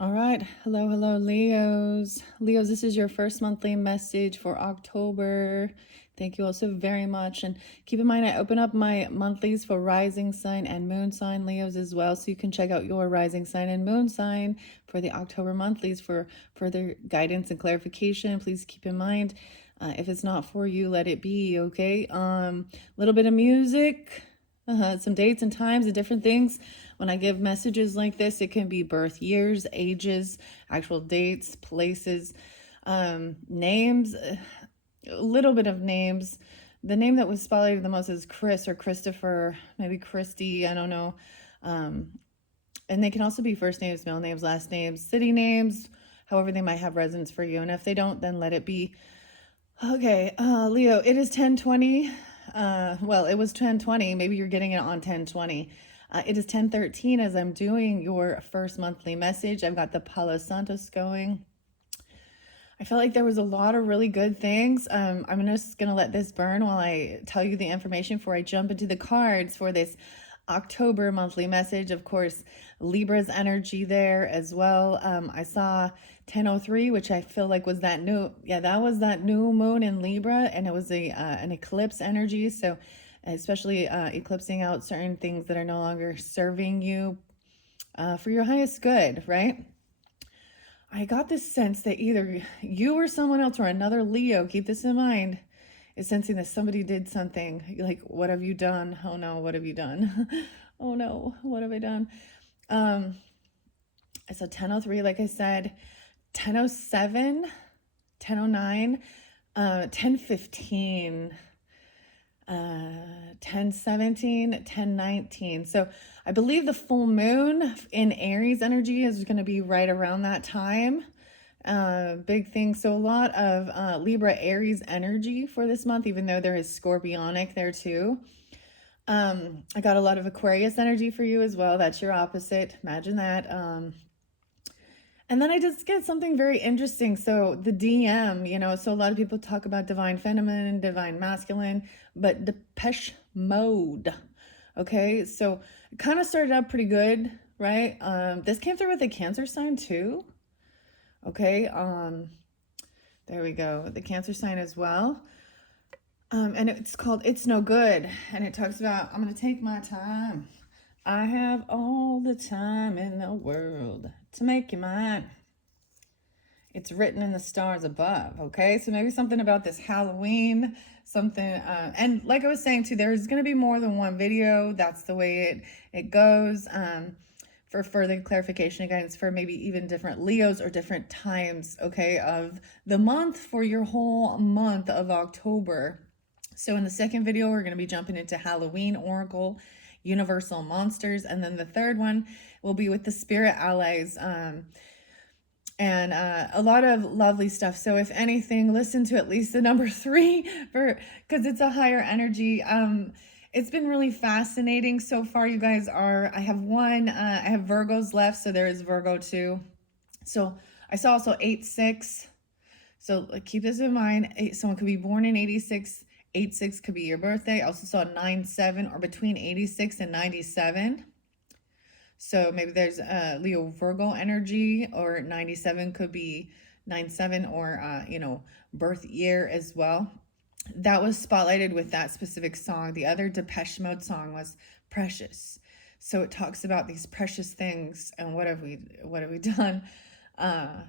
All right. Hello, hello, Leos. Leos, this is your first monthly message for October. Thank you all so very much. And keep in mind, I open up my monthlies for rising sign and moon sign Leos as well. So you can check out your rising sign and moon sign for the October monthlies for further guidance and clarification. Please keep in mind, if it's not for you, let it be, okay? Little bit of music. Some dates and times and different things. When I give messages like this, it can be birth years, ages, actual dates, places, names, a little bit of names. The name that was spotlighted the most is Chris or Christopher, maybe Christy, I don't know. And they can also be first names, middle names, last names, city names, however they might have resonance for you. And if they don't, then let it be. Okay, Leo, it is 10:20. Well, it was 10:20. Maybe you're getting it on 10:20. It is 10:13 as I'm doing your first monthly message. I've got the Palo Santos going. I felt like there was a lot of really good things. I'm just going to let this burn while I tell you the information before I jump into the cards for this October monthly message. Of course, Libra's energy there as well. I saw 10:03, which I feel like was that that was that new moon in Libra, and it was an eclipse energy. So especially eclipsing out certain things that are no longer serving you for your highest good, right? I got this sense that either you or someone else or another Leo, keep this in mind, is sensing that somebody did something. Like, what have you done? Oh no, what have you done? Oh no, what have I done? So 10:03, like I said, 10:07, 10:09, 10:15, 10:17, 10:19. So I believe the full moon in Aries energy is going to be right around that time. Big thing. So a lot of Libra Aries energy for this month, even though there is Scorpionic there too. I got a lot of Aquarius energy for you as well. That's your opposite. Imagine that. And then I just get something very interesting. So the DM, so a lot of people talk about divine feminine, divine masculine, but Depeche Mode. Okay, so it kind of started out pretty good, right? This came through with a Cancer sign too. Okay, there we go. The Cancer sign as well. And it's called It's No Good. And it talks about, I'm going to take my time. I have all the time in the world to make you mine. It's written in the stars above, okay? So maybe something about this Halloween, something, and like I was saying too, there's going to be more than one video. That's the way it goes. For further clarification and guidance for maybe even different Leos or different times, okay, of the month for your whole month of October. So in the second video, we're going to be jumping into Halloween Oracle, Universal Monsters, and then the third one will be with the Spirit Allies, and a lot of lovely stuff. So if anything, listen to at least the number 3 because it's a higher energy. It's been really fascinating so far. You guys I have Virgos left, so there is Virgo too. So I saw also 8-6. So keep this in mind. Someone could be born in 86. 8-6 could be your birthday. I also saw 9-7 or between 86 and 97. So maybe there's Leo Virgo energy, or 97 could be 9-7 or, birth year as well. That was spotlighted with that specific song. The other Depeche Mode song was Precious. So it talks about these precious things and what have we done? The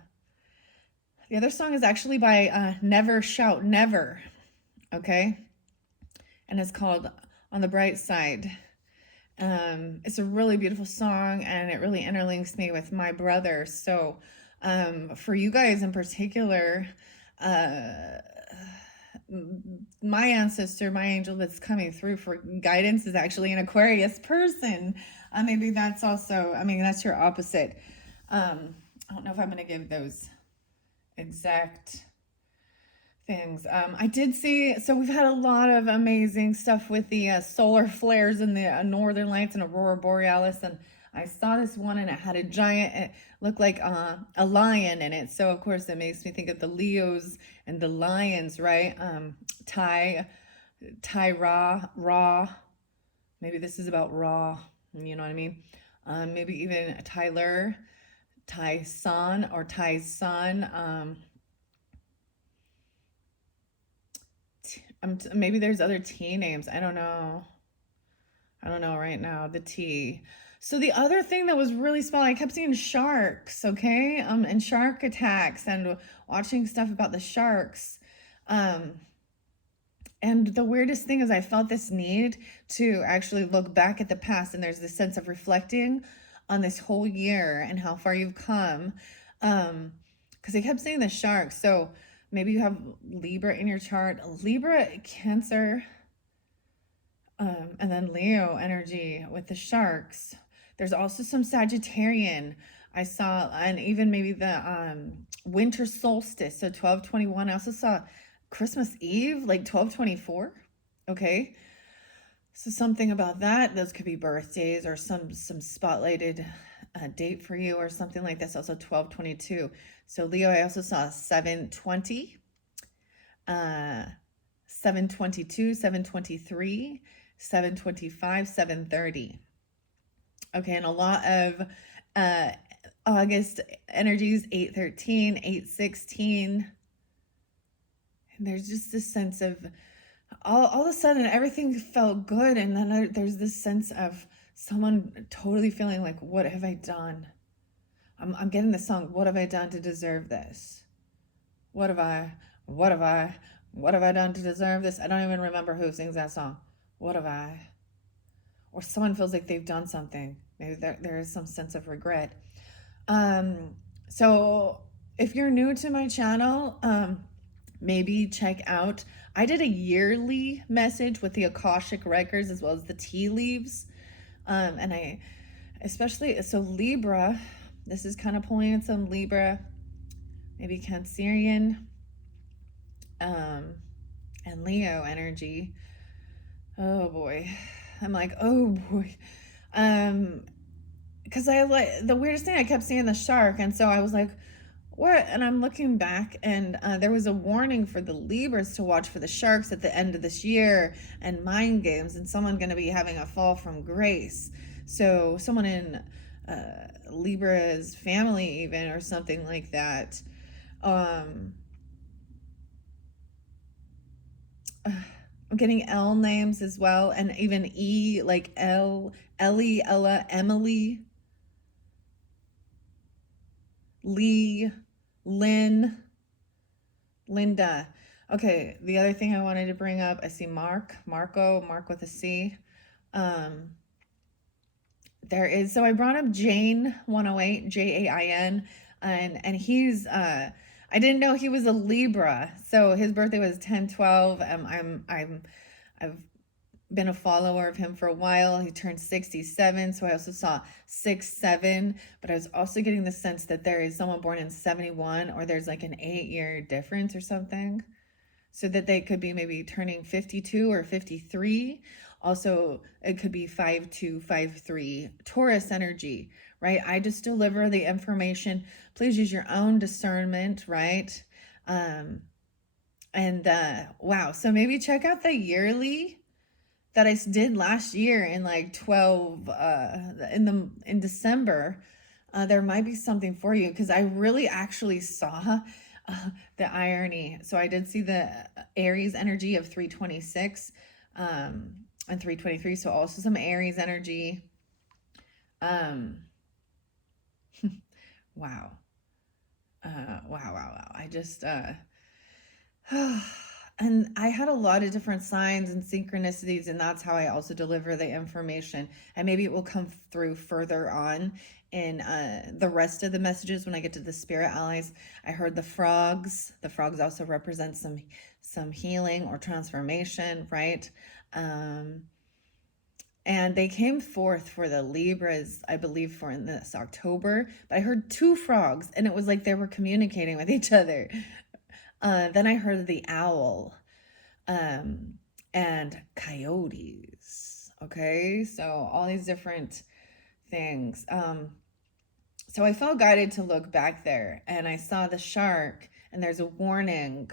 other song is actually by Never Shout Never, okay? And it's called On the Bright Side. It's a really beautiful song, and it really interlinks me with my brother. So for you guys in particular, my ancestor, my angel that's coming through for guidance is actually an Aquarius person. Maybe that's also, that's your opposite. I don't know if I'm going to give those exact things. I did see, so we've had a lot of amazing stuff with the solar flares and the northern lights and aurora borealis, and I saw this one and it had a giant, it looked like a lion in it. So of course it makes me think of the Leos and the lions, right? Ra. Maybe this is about Ra, you know what I mean? Maybe even Tyler, Tyson or Tyson. Maybe there's other T names. I don't know. I don't know right now. The T. So the other thing that was really small, I kept seeing sharks, okay? And shark attacks and watching stuff about the sharks. Um, and the weirdest thing is I felt this need to actually look back at the past, and there's this sense of reflecting on this whole year and how far you've come. Because I kept saying the sharks. So maybe you have Libra in your chart. Libra, Cancer, and then Leo energy with the sharks. There's also some Sagittarian I saw, and even maybe the winter solstice, so 12/21. I also saw Christmas Eve, like 12/24. Okay, so something about that. Those could be birthdays or some spotlighted date for you or something like this. Also 12/22. So Leo, I also saw 7/20, 7/22, 7/23, 7/25, 7/30. Okay, and a lot of August energies, 8/13, 8/16. And there's just this sense of all of a sudden everything felt good, and then there's this sense of someone totally feeling like, what have I done? I'm getting the song, what have I done to deserve this? What have I done to deserve this? I don't even remember who sings that song. What have I? Or someone feels like they've done something. Maybe there is some sense of regret. So if you're new to my channel, maybe check out, I did a yearly message with the Akashic records as well as the tea leaves. And I especially, so Libra, this is kind of pulling in some Libra, maybe Cancerian, and Leo energy. Oh boy. I'm like, oh boy. Because I like, the weirdest thing, I kept seeing the shark, and so I was like, what? And I'm looking back, and there was a warning for the Libras to watch for the sharks at the end of this year, and mind games, and someone going to be having a fall from grace. So someone in Libra's family even, or something like that. I'm getting L names as well, and even E, like Ellie, Ella, Emily, Lee, Lynn, Linda. Okay, the other thing I wanted to bring up, I see Mark with a C. There is, so I brought up Jane 108, Jain, and he's I didn't know he was a Libra. So his birthday was 10/12. I've been a follower of him for a while. He turned 67, so I also saw 6/7, but I was also getting the sense that there is someone born in 71, or there's like an 8-year difference or something, so that they could be maybe turning 52 or 53. Also, it could be 5/2, 5/3, Taurus energy, right? I just deliver the information. Please use your own discernment, right? Wow, so maybe check out the yearly that I did last year in like 12 in December. There might be something for you, because I really actually saw the irony. So I did see the Aries energy of 326 and 323. So also some Aries energy. Wow. Wow. I just and I had a lot of different signs and synchronicities, and that's how I also deliver the information. And maybe it will come through further on in the rest of the messages when I get to the spirit allies. I heard the frogs. The frogs also represent some healing or transformation, right? And they came forth for the Libras, I believe, for in this October. But I heard 2 frogs, and it was like they were communicating with each other. Then I heard the owl, and coyotes. Okay, so all these different things. So I felt guided to look back there, and I saw the shark, and there's a warning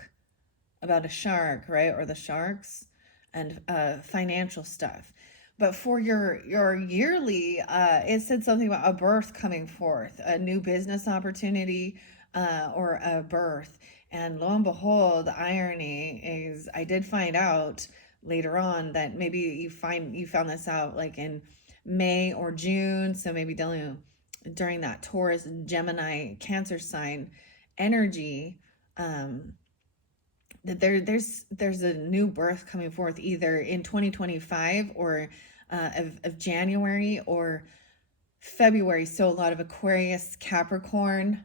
about a shark, right? Or the sharks, and financial stuff. But for your yearly, it said something about a birth coming forth, a new business opportunity, or a birth. And lo and behold, the irony is I did find out later on that maybe you found this out like in May or June, so maybe during that Taurus, Gemini, Cancer sign energy, um, that there's a new birth coming forth either in 2025 or of January or February. So a lot of Aquarius, Capricorn.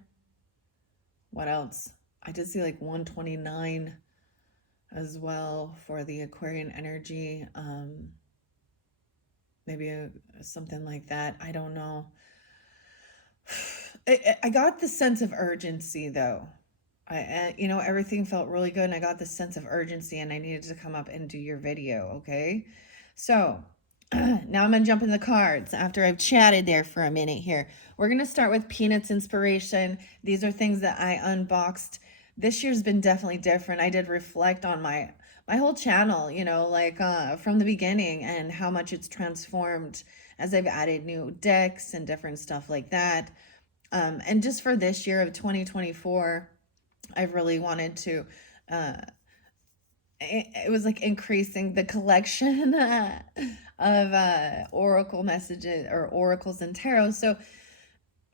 What else? I did see like 129 as well for the Aquarian energy. Maybe something like that. I don't know. I got the sense of urgency though. Everything felt really good, and I got this sense of urgency, and I needed to come up and do your video, okay? So now I'm gonna jump in the cards after I've chatted there for a minute here. We're gonna start with Peanuts inspiration. These are things that I unboxed. This year's been definitely different. I did reflect on my whole channel, like from the beginning, and how much it's transformed as I've added new decks and different stuff like that. And just for this year of 2024, I really wanted to, it was like increasing the collection of oracle messages or oracles and tarot. So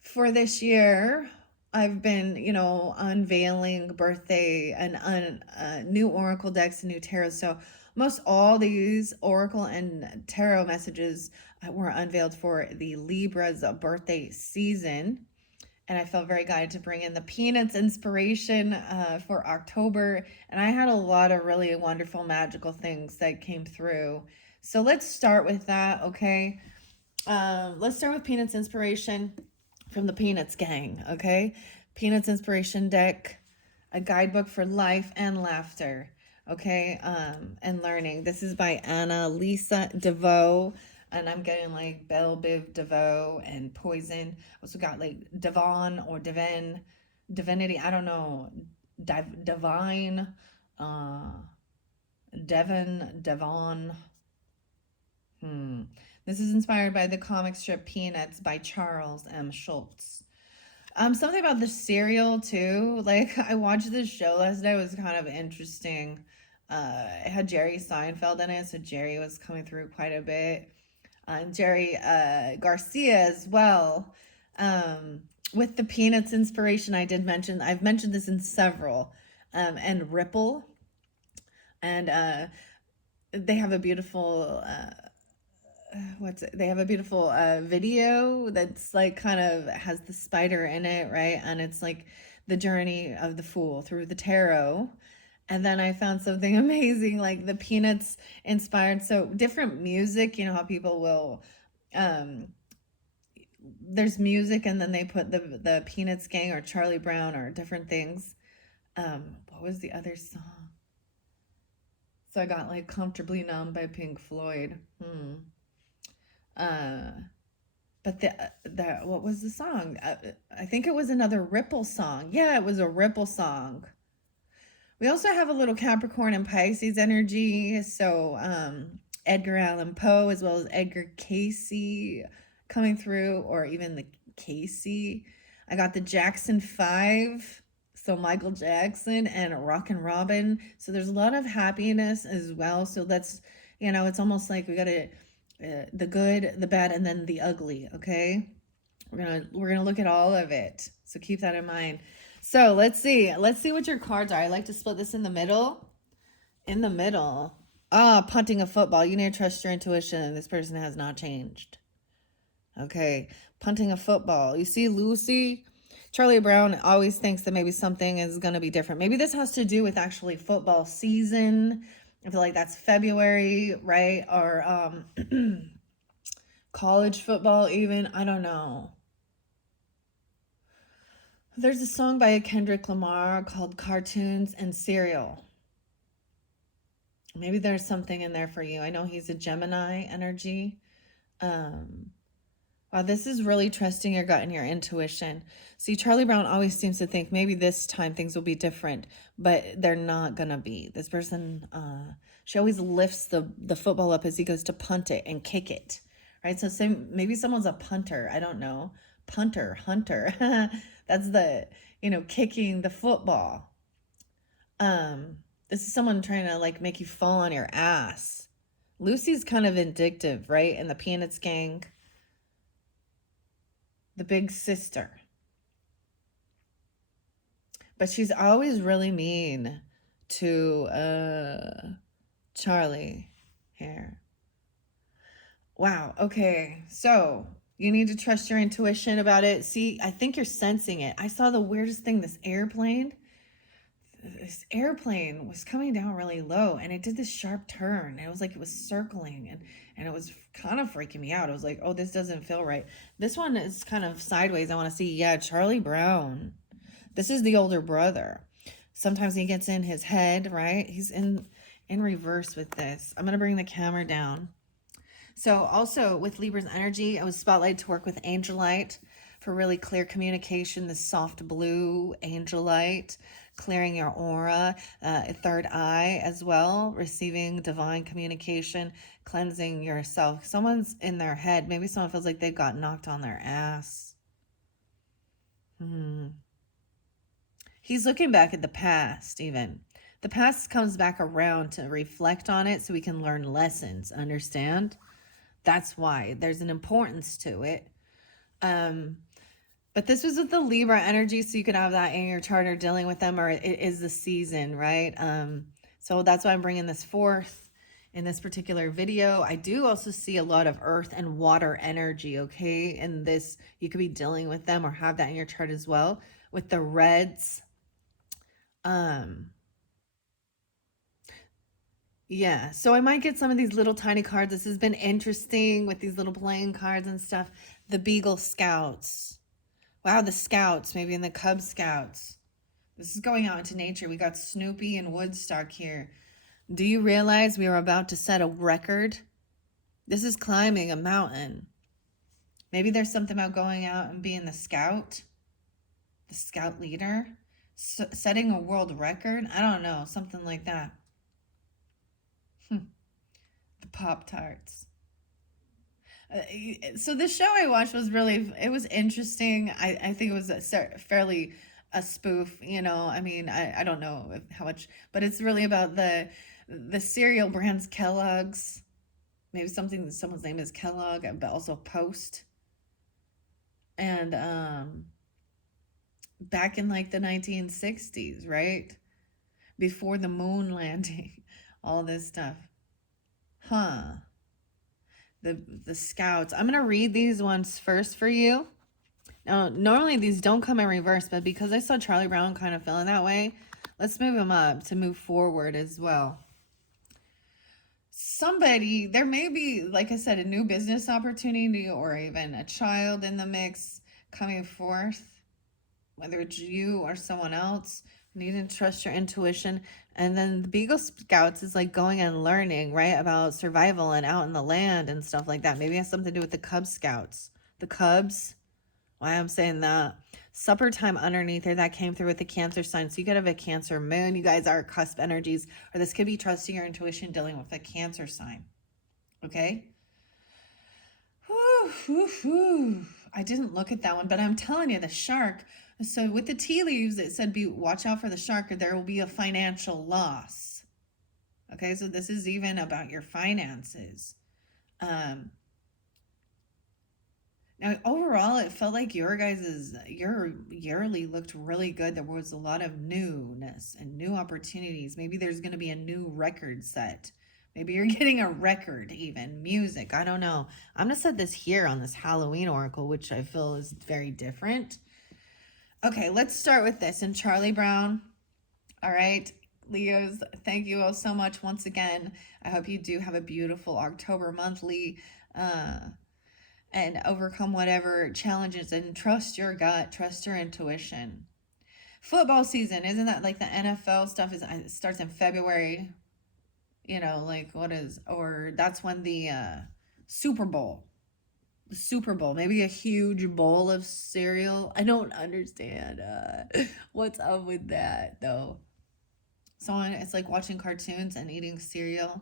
for this year, I've been, unveiling birthday and new oracle decks and new tarot. So most all these oracle and tarot messages were unveiled for the Libra's birthday season. And I felt very guided to bring in the Peanuts inspiration for October. And I had a lot of really wonderful, magical things that came through. So let's start with that, okay? Let's start with Peanuts inspiration from the Peanuts gang, okay? Peanuts inspiration deck, a guidebook for life and laughter, okay? And learning. This is by Anna Lisa DeVoe. And I'm getting like Belle Biv DeVoe and Poison. Also got like Devon or Divinity. I don't know. Divine. Devon. This is inspired by the comic strip Peanuts by Charles M. Schulz. Something about the cereal too. Like I watched this show last night. It was kind of interesting. It had Jerry Seinfeld in it, so Jerry was coming through quite a bit. Jerry Garcia as well. With the Peanuts inspiration, I've mentioned this in several, and Ripple, and they have a beautiful they have a beautiful video that's like kind of has the spider in it, right? And it's like the journey of the fool through the tarot. And then I found something amazing, like the Peanuts inspired. So different music, how people will, there's music and then they put the Peanuts gang or Charlie Brown or different things. What was the other song? So I got like Comfortably Numb by Pink Floyd. But what was the song? I think it was another Ripple song. Yeah, it was a Ripple song. We also have a little Capricorn and Pisces energy. So Edgar Allan Poe as well as Edgar Casey coming through, or even the Casey. I got the Jackson 5, so Michael Jackson and Rockin' Robin. So there's a lot of happiness as well. So that's, it's almost like we got to the good, the bad, and then the ugly, okay? We're gonna look at all of it. So keep that in mind. So let's see what your cards are. I like to split this in the middle. Punting a football. You need to trust your intuition. This person has not changed. Okay, punting a football. You see Lucy? Charlie Brown always thinks that maybe something is going to be different. Maybe this has to do with actually football season. I feel like that's February, right? Or college football even. I don't know. There's a song by Kendrick Lamar called Cartoons and Cereal. Maybe there's something in there for you. I know he's a Gemini energy. Wow, Wow, this is really trusting your gut and your intuition. See, Charlie Brown always seems to think maybe this time things will be different, but they're not gonna be. This person, she always lifts the football up as he goes to punt it and kick it, right? So maybe someone's a punter. I don't know, punter, hunter. That's the kicking the football. This is someone trying to like make you fall on your ass. Lucy's kind of vindictive, right? And the Peanuts gang. The big sister. But she's always really mean to Charlie here. Wow, okay. So you need to trust your intuition about it. See, I think you're sensing it. I saw the weirdest thing, this airplane was coming down really low and it did this sharp turn. It was like it was circling and it was kind of freaking me out. I was like, oh, this doesn't feel right. This one is kind of sideways. I want to see, yeah, Charlie Brown. This is the older brother. Sometimes he gets in his head, right? He's in reverse with this. I'm going to bring the camera down. So also with Libra's energy, I was spotlighted to work with Angelite for really clear communication, the soft blue Angelite, clearing your aura, third eye as well, receiving divine communication, cleansing yourself. Someone's in their head. Maybe someone feels like they got knocked on their ass. He's looking back at the past even. The past comes back around to reflect on it so we can learn lessons, understand? That's why there's an importance to it. But this was with the Libra energy, so you could have that in your chart or dealing with them, or it is the season, right? So that's why I'm bringing this forth in this particular video. I do also see a lot of earth and water energy, okay? And this, you could be dealing with them or have that in your chart as well. With the reds, yeah, so I might get some of these little tiny cards. This has been interesting with these little playing cards and stuff. The Beagle Scouts. Wow, the Scouts, maybe in the Cub Scouts. This is going out into nature. We got Snoopy and Woodstock here. Do you realize we are about to set a record? This is climbing a mountain. Maybe there's something about going out and being the scout leader, setting a world record. I don't know, something like that. The Pop-Tarts. So the show I watched was it was interesting. I think it was fairly a spoof, I mean, I don't know how much, but it's really about the cereal brands Kellogg's. Maybe someone's name is Kellogg, but also Post. And back in like the 1960s, right? Before the moon landing, all this stuff. The Scouts. I'm going to read these ones first for you. Now, normally these don't come in reverse, but because I saw Charlie Brown kind of feeling that way, let's move him up to move forward as well. There may be, like I said, a new business opportunity or even a child in the mix coming forth, whether it's you or someone else. You need to trust your intuition. And then the Beagle Scouts is like going and learning, right, about survival and out in the land and stuff like that. Maybe it has something to do with the Cub Scouts. The Cubs. Why I'm saying that. Supper time underneath there, that came through with the Cancer sign. So you could have a Cancer moon. You guys are cusp energies. Or this could be trusting your intuition dealing with a Cancer sign. Okay? Whew, whew, whew. I didn't look at that one, but I'm telling you, the shark. So with the tea leaves, it said, watch out for the shark or there will be a financial loss. Okay, so this is even about your finances. Now, overall, it felt like your yearly looked really good. There was a lot of newness and new opportunities. Maybe there's going to be a new record set. Maybe you're getting a record even, music. I don't know. I'm going to set this here on this Halloween oracle, which I feel is very different. Okay, let's start with this. And Charlie Brown, all right, Leos, thank you all so much once again. I hope you do have a beautiful October monthly and overcome whatever challenges and trust your gut, trust your intuition. Football season, isn't that like the NFL stuff it starts in February? Like or that's when the Super Bowl. The Super Bowl, maybe a huge bowl of cereal. I don't understand what's up with that though. So it's like watching cartoons and eating cereal,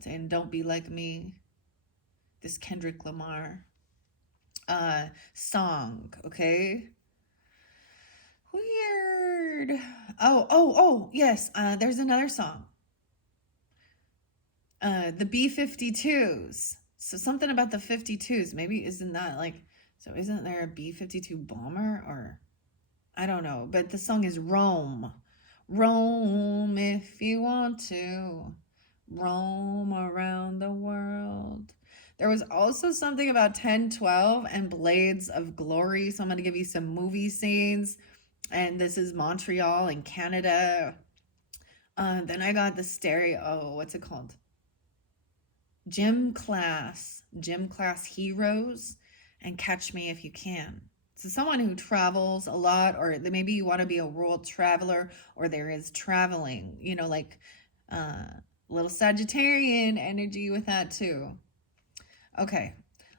saying "Don't be like me." This Kendrick Lamar song, okay? Weird. Oh, yes. There's another song. The B-52s. So something about the 52s. Maybe isn't that like, so isn't there a B-52 bomber or I don't know, but the song is Roam. Roam if you want to. Roam around the world. There was also something about 1012 and Blades of Glory. So I'm going to give you some movie scenes. And this is Montreal in Canada. Then I got the stereo. Oh, what's it called? Gym Class Heroes, and Catch Me If You Can. So someone who travels a lot, or maybe you want to be a world traveler, or there is traveling, like uh, little Sagittarian energy with that too. Okay,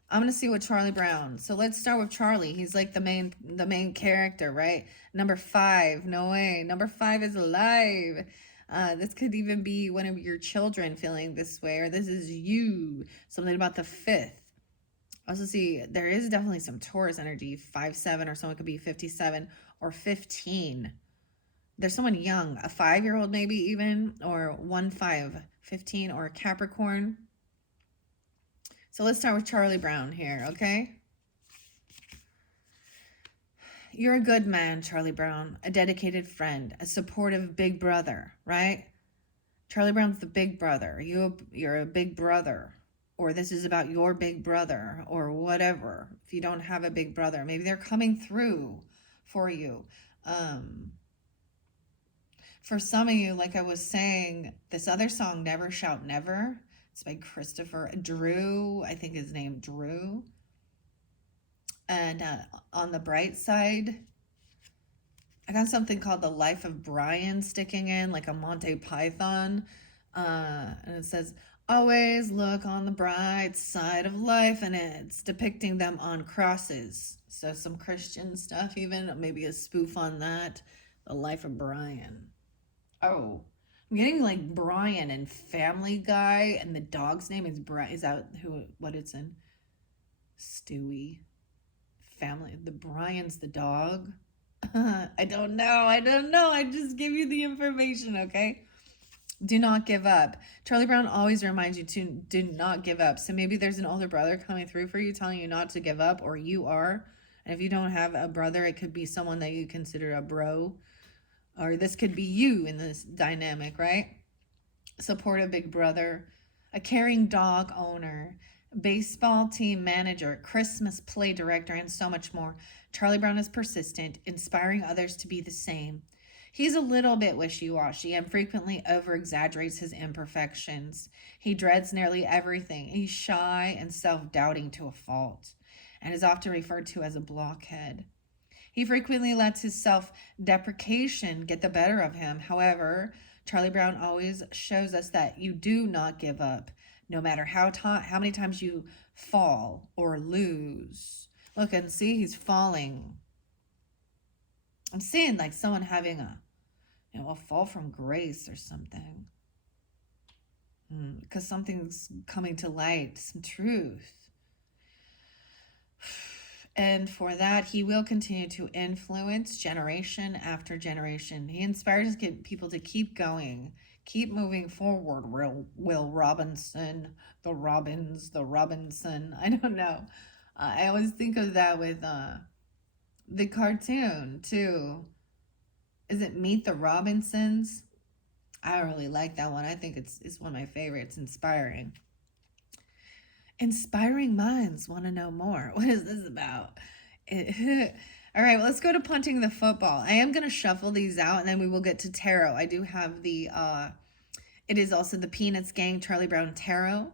I'm gonna see what Charlie Brown. So let's start with Charlie. He's like the main character, right? Number 5. No way. Number 5 is alive. This could even be one of your children feeling this way, or this is you. Something about the 5th. Also see, there is definitely some Taurus energy. 5-7, or someone could be 57 or 15. There's someone young, a 5-year-old maybe even, or 1-5-15, or a Capricorn. So let's start with Charlie Brown here, okay? You're a good man, Charlie Brown, a dedicated friend, a supportive big brother, right? Charlie Brown's the big brother. You're a big brother, or this is about your big brother, or whatever. If you don't have a big brother, maybe they're coming through for you. For some of you, like I was saying, this other song, Never Shout Never, it's by Christopher Drew. I think his name Drew. And on the bright side, I got something called The Life of Brian sticking in, like a Monty Python. And it says, always look on the bright side of life. And it's depicting them on crosses. So some Christian stuff even, maybe a spoof on that. The Life of Brian. Oh, I'm getting like Brian and Family Guy, and the dog's name is Brian. Is that what it's in? Stewie. Family. The Brian's the dog. I don't know. I just give you the information, okay? Do not give up. Charlie Brown always reminds you to do not give up. So maybe there's an older brother coming through for you, telling you not to give up, or you are. And if you don't have a brother, it could be someone that you consider a bro. Or this could be you in this dynamic, right? Supportive big brother, a caring dog owner, baseball team manager, Christmas play director, and so much more. Charlie Brown is persistent, inspiring others to be the same. He's a little bit wishy-washy and frequently over-exaggerates his imperfections. He dreads nearly everything. He's shy and self-doubting to a fault, and is often referred to as a blockhead. He frequently lets his self-deprecation get the better of him. However, Charlie Brown always shows us that you do not give up, no matter how many times you fall or lose. Look and see, he's falling. I'm seeing like someone having a fall from grace or something. Because something's coming to light, some truth. And for that, he will continue to influence generation after generation. He inspires people to keep going, keep moving forward. Will Robinson, the Robinson. I don't know. I always think of that with the cartoon too. Is it Meet the Robinsons? I really like that one. I think it's one of my favorites. Inspiring. Inspiring minds want to know more. What is this about? All right, well, let's go to punting the football. I am going to shuffle these out, and then we will get to tarot. I do have it is also the Peanuts Gang Charlie Brown Tarot.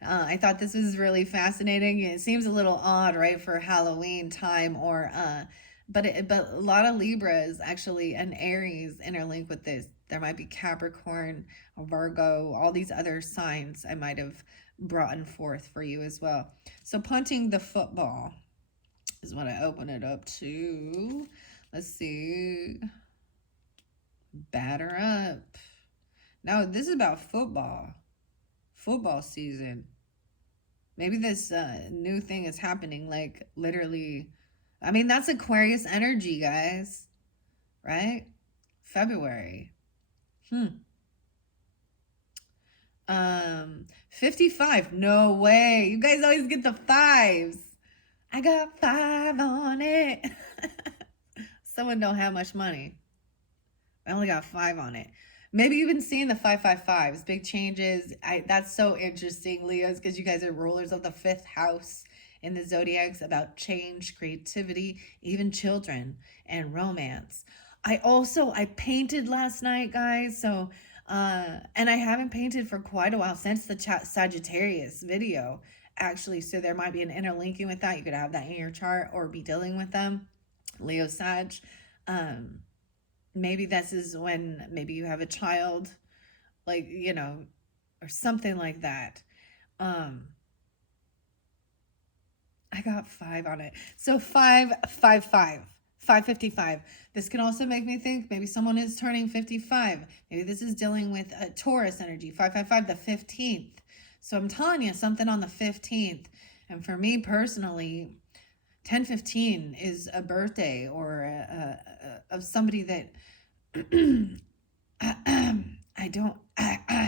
I thought this was really fascinating. It seems a little odd, right, for Halloween time, but a lot of Libras actually and Aries interlink with this. There might be Capricorn, Virgo, all these other signs I might have brought forth for you as well. So punting the football is what I open it up to. Let's see. Batter up. Now, this is about football. Football season. Maybe this new thing is happening, like literally. I mean, that's Aquarius energy, guys. Right? February. 55. No way. You guys always get the fives. I got 5 on it. Someone don't have much money. I only got 5 on it. Maybe you've been seeing the 555s, big changes. That's so interesting, Leos, because you guys are rulers of the 5th house in the zodiacs about change, creativity, even children and romance. I painted last night, guys. So and I haven't painted for quite a while since the Sagittarius video, actually. So there might be an interlinking with that. You could have that in your chart or be dealing with them, Leo Sag. Maybe this is when maybe you have a child, like, or something like that. I got 5 on it. So 555. This can also make me think maybe someone is turning 55. Maybe this is dealing with a Taurus energy. 555, the 15th. So I'm telling you something on the 15th. And for me personally, 1015 is a birthday or of somebody that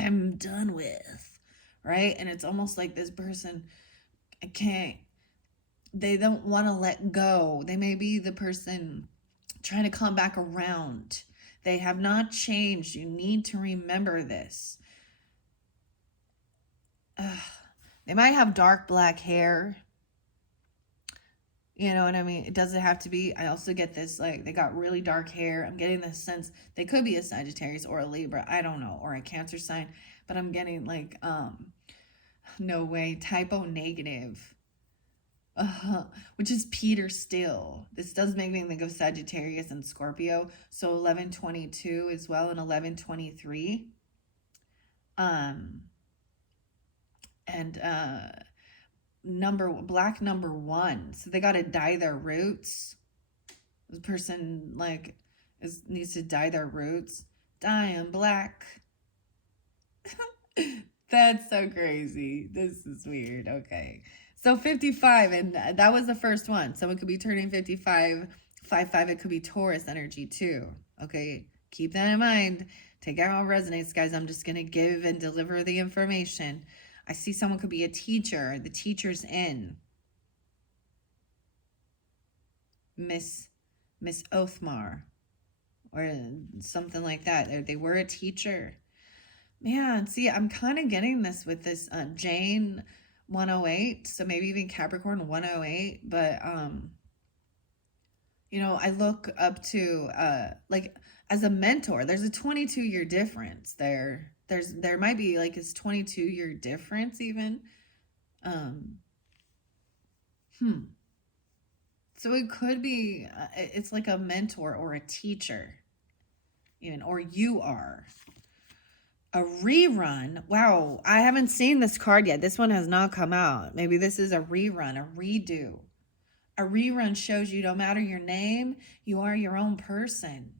I'm done with, right? And it's almost like this person they don't want to let go. They may be the person trying to come back around. They have not changed. You need to remember this. They might have dark black hair. You know what I mean? It doesn't have to be. I also get this, like, they got really dark hair. I'm getting this sense they could be a Sagittarius or a Libra. I don't know. Or a Cancer sign. But I'm getting, like, no way. Typo negative. Which is Peter still. This does make me think of Sagittarius and Scorpio. So 1122 as well, and 1123. And black number 1. So they got to dye their roots. This person needs to dye their roots. Dye them black. That's so crazy. This is weird. Okay. So 55, and that was the first one. Someone could be turning 55. 55, it could be Taurus energy too. Okay. Keep that in mind. Take out how it resonates, guys. I'm just going to give and deliver the information. I see someone could be a teacher. The teacher's in. Miss Othmar. Or something like that. They were a teacher. Man, see, I'm kind of getting this with this Jane 108. So maybe even Capricorn 108. But, I look up to, like, as a mentor, there's a 22-year difference there. There might be like this 22-year difference even. So it could be, it's like a mentor or a teacher, even, or you are. A rerun. Wow, I haven't seen this card yet. This one has not come out. Maybe this is a rerun, a redo. A rerun shows you no matter your name, you are your own person.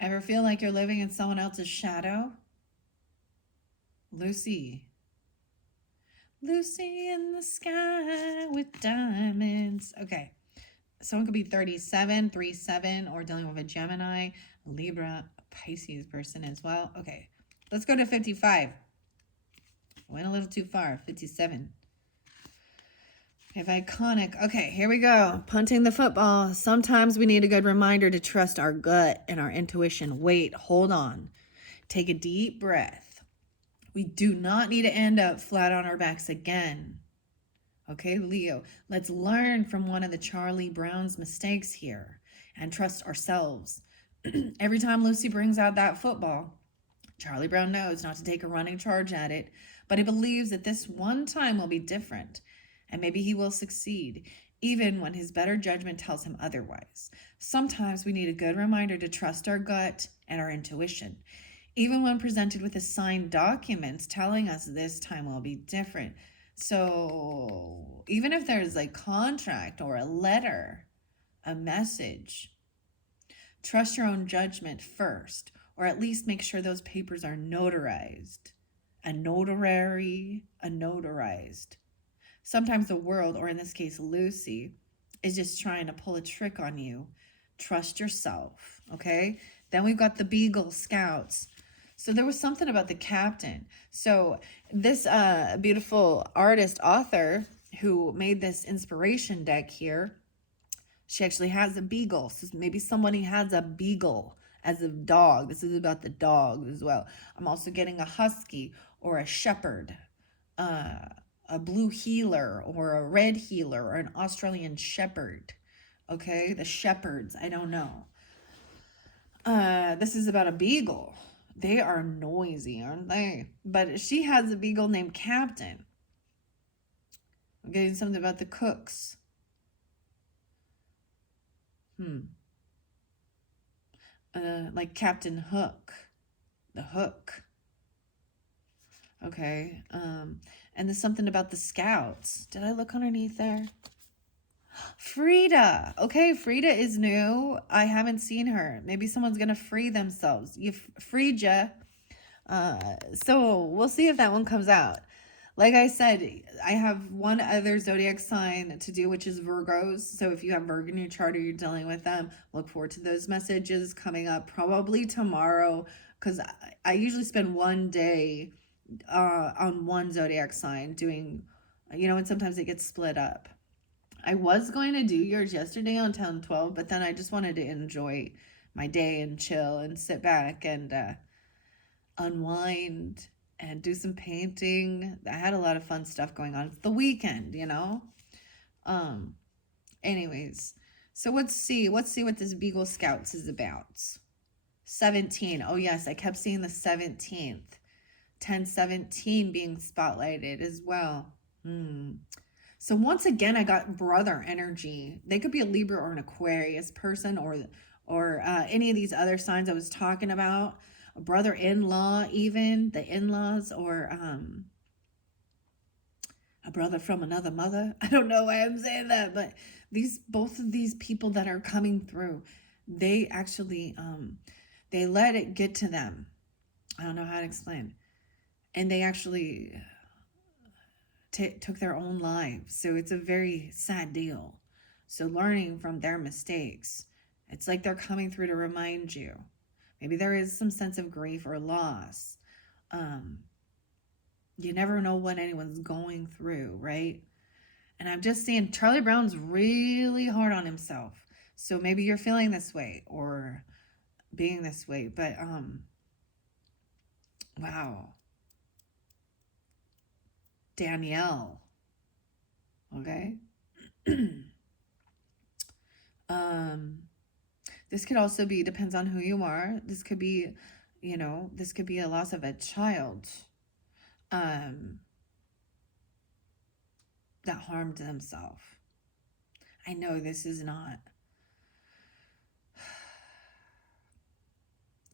Ever feel like you're living in someone else's shadow? Lucy. Lucy in the sky with diamonds. Okay. Someone could be 37, 37, or dealing with a Gemini, Libra, Pisces person as well. Okay. Let's go to 55. Went a little too far. 57. If iconic. Okay, here we go. Punting the football. Sometimes we need a good reminder to trust our gut and our intuition. Wait, hold on. Take a deep breath. We do not need to end up flat on our backs again. Okay, Leo, let's learn from one of the Charlie Brown's mistakes here and trust ourselves. Every time Lucy brings out that football, Charlie Brown knows not to take a running charge at it, but he believes that this one time will be different, and maybe he will succeed, even when his better judgment tells him otherwise. Sometimes we need a good reminder to trust our gut and our intuition. even when presented with a signed documents telling us this time will be different. So even if there's a contract or a letter, a message, trust your own judgment first, or at least make sure those papers are notarized. A notarized. Sometimes the world, or in this case, Lucy, is just trying to pull a trick on you. Trust yourself, okay? Then we've got the Beagle Scouts. So there was something about the captain. So this beautiful artist, author, who made this inspiration deck here, she actually has a beagle. So maybe somebody has a beagle as a dog. This is about the dog as well. I'm also getting a husky or a shepherd, a blue heeler or a red heeler or an Australian shepherd. Okay, the shepherds, I don't know. This is about a beagle. They are noisy, aren't they? But she has a beagle named Captain. I'm getting something about the cooks. Like Captain Hook, the hook. Okay. And there's something about the scouts. Did I look underneath there? Frida. Okay, Frida is new. I haven't seen her. Maybe someone's gonna free themselves. You freed ya. So we'll see if that one comes out. Like I said, I have one other zodiac sign to do, which is Virgos. So if you have Virgo in your chart or you're dealing with them, look forward to those messages coming up probably tomorrow, because I usually spend one day on one zodiac sign doing, and sometimes it gets split up. I was going to do yours yesterday on 10/12, but then I just wanted to enjoy my day and chill and sit back and unwind and do some painting. I had a lot of fun stuff going on. It's the weekend, Anyways, so let's see what this Beagle Scouts is about. 17. Oh yes, I kept seeing the 17th. 10/17 being spotlighted as well. So once again, I got brother energy. They could be a Libra or an Aquarius person, or any of these other signs I was talking about. A brother-in-law, even the in-laws, or a brother from another mother. I don't know why I'm saying that, but both of these people that are coming through, they actually they let it get to them. I don't know how to explain, and they actually took their own lives. So it's a very sad deal. So learning from their mistakes, it's like they're coming through to remind you. Maybe there is some sense of grief or loss. You never know what anyone's going through, right? And I'm just saying, Charlie Brown's really hard on himself. So maybe you're feeling this way or being this way. But wow. Danielle. Okay. This could also be, depends on who you are. This could be, this could be a loss of a child that harmed themselves. I know this is not,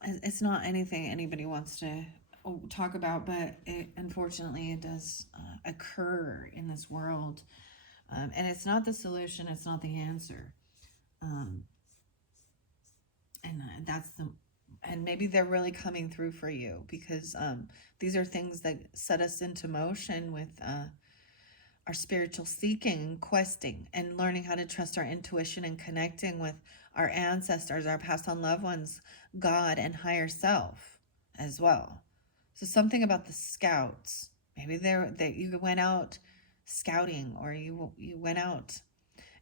it's not anything anybody wants to talk about, but unfortunately it does occur in this world. And it's not the solution, it's not the answer. And maybe they're really coming through for you, because these are things that set us into motion with our spiritual seeking and questing and learning how to trust our intuition and connecting with our ancestors, our past on loved ones, God, and higher self as well. So something about the scouts, maybe you went out scouting, or you went out.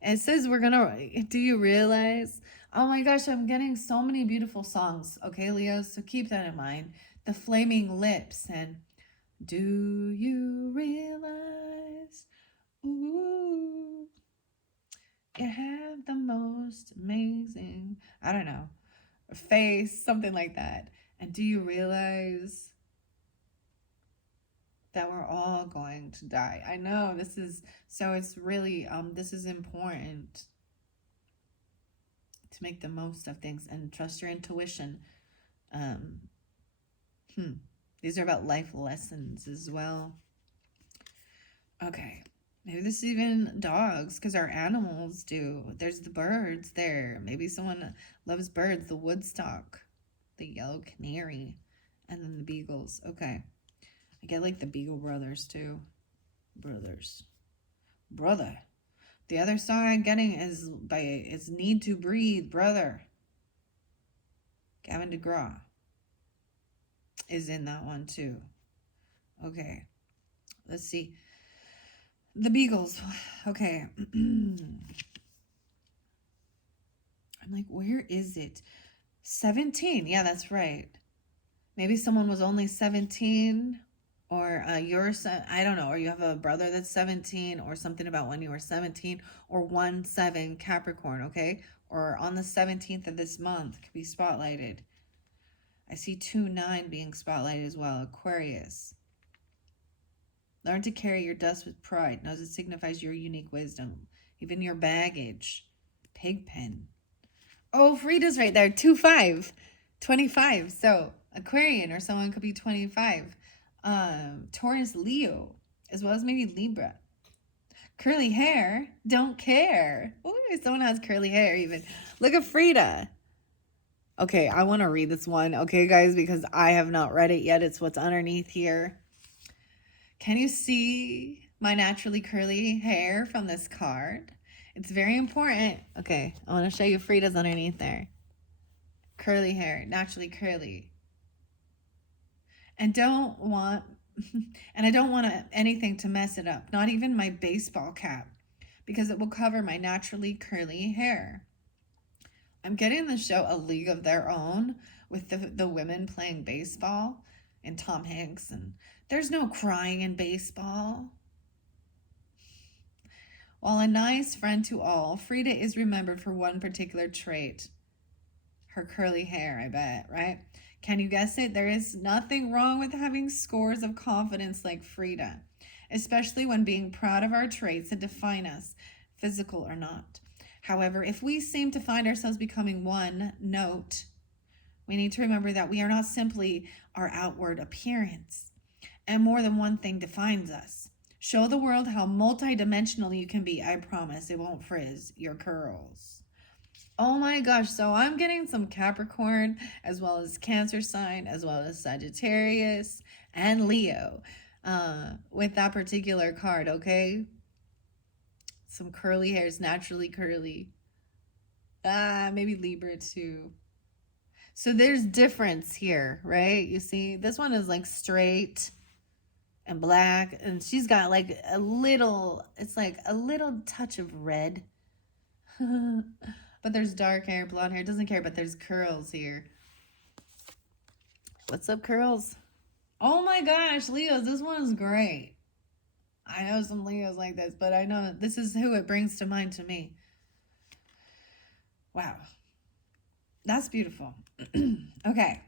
And it says do you realize? Oh my gosh, I'm getting so many beautiful songs. Okay, Leo, so keep that in mind. The Flaming Lips and do you realize? Ooh, you have the most amazing, I don't know, face, something like that. And do you realize that we're all going to die? I know it's really, this is important to make the most of things and trust your intuition. These are about life lessons as well. Okay. Maybe this is even dogs, because our animals do. There's the birds there. Maybe someone loves birds. The woodstock, the yellow canary, and then the beagles. Okay. I get like the Beagle Brothers too. Brothers. Brother. The other song I'm getting is Need to Breathe, Brother. Gavin DeGraw is in that one too. Okay. Let's see. The Beagles. Okay. I'm like, where is it? 17. Yeah, that's right. Maybe someone was only 17, or I don't know, or you have a brother that's 17, or something about when you were 17, or 1-7 Capricorn, okay? Or on the 17th of this month could be spotlighted. I see 2-9 being spotlighted as well. Aquarius. Learn to carry your dust with pride. Knows it signifies your unique wisdom, even your baggage. Pigpen. Oh, Frida's right there. 2-5. 25. So Aquarian, or someone could be 25. Taurus, Leo, as well as maybe Libra. Curly hair. Don't care. Ooh, someone has curly hair even. Look at Frida. Okay, I want to read this one. Okay, guys, because I have not read it yet. It's what's underneath here. Can you see my naturally curly hair from this card? It's very important. Okay, I want to show you Frida's underneath there. Curly hair, naturally curly. And I don't want anything to mess it up, not even my baseball cap, because it will cover my naturally curly hair. I'm getting the show A League of Their Own with the women playing baseball and Tom Hanks, and there's no crying in baseball. While a nice friend to all, Frida is remembered for one particular trait. Her curly hair, I bet, right? Can you guess it? There is nothing wrong with having scores of confidence like Frida, especially when being proud of our traits that define us, physical or not. However, if we seem to find ourselves becoming one note, we need to remember that we are not simply our outward appearance, and more than one thing defines us. Show the world how multidimensional you can be. I promise it won't frizz your curls. Oh my gosh, so I'm getting some Capricorn, as well as Cancer sign, as well as Sagittarius and Leo with that particular card, okay? Some curly hairs, naturally curly. Maybe Libra too. So there's difference here, right? You see, this one is like straight and black, and she's got like it's like a little touch of red. But there's dark hair, blonde hair, doesn't care, but there's curls here. What's up, curls? Oh my gosh, Leos, this one is great. I know some Leos like this, but I know this is who it brings to mind to me. Wow. That's beautiful. Okay.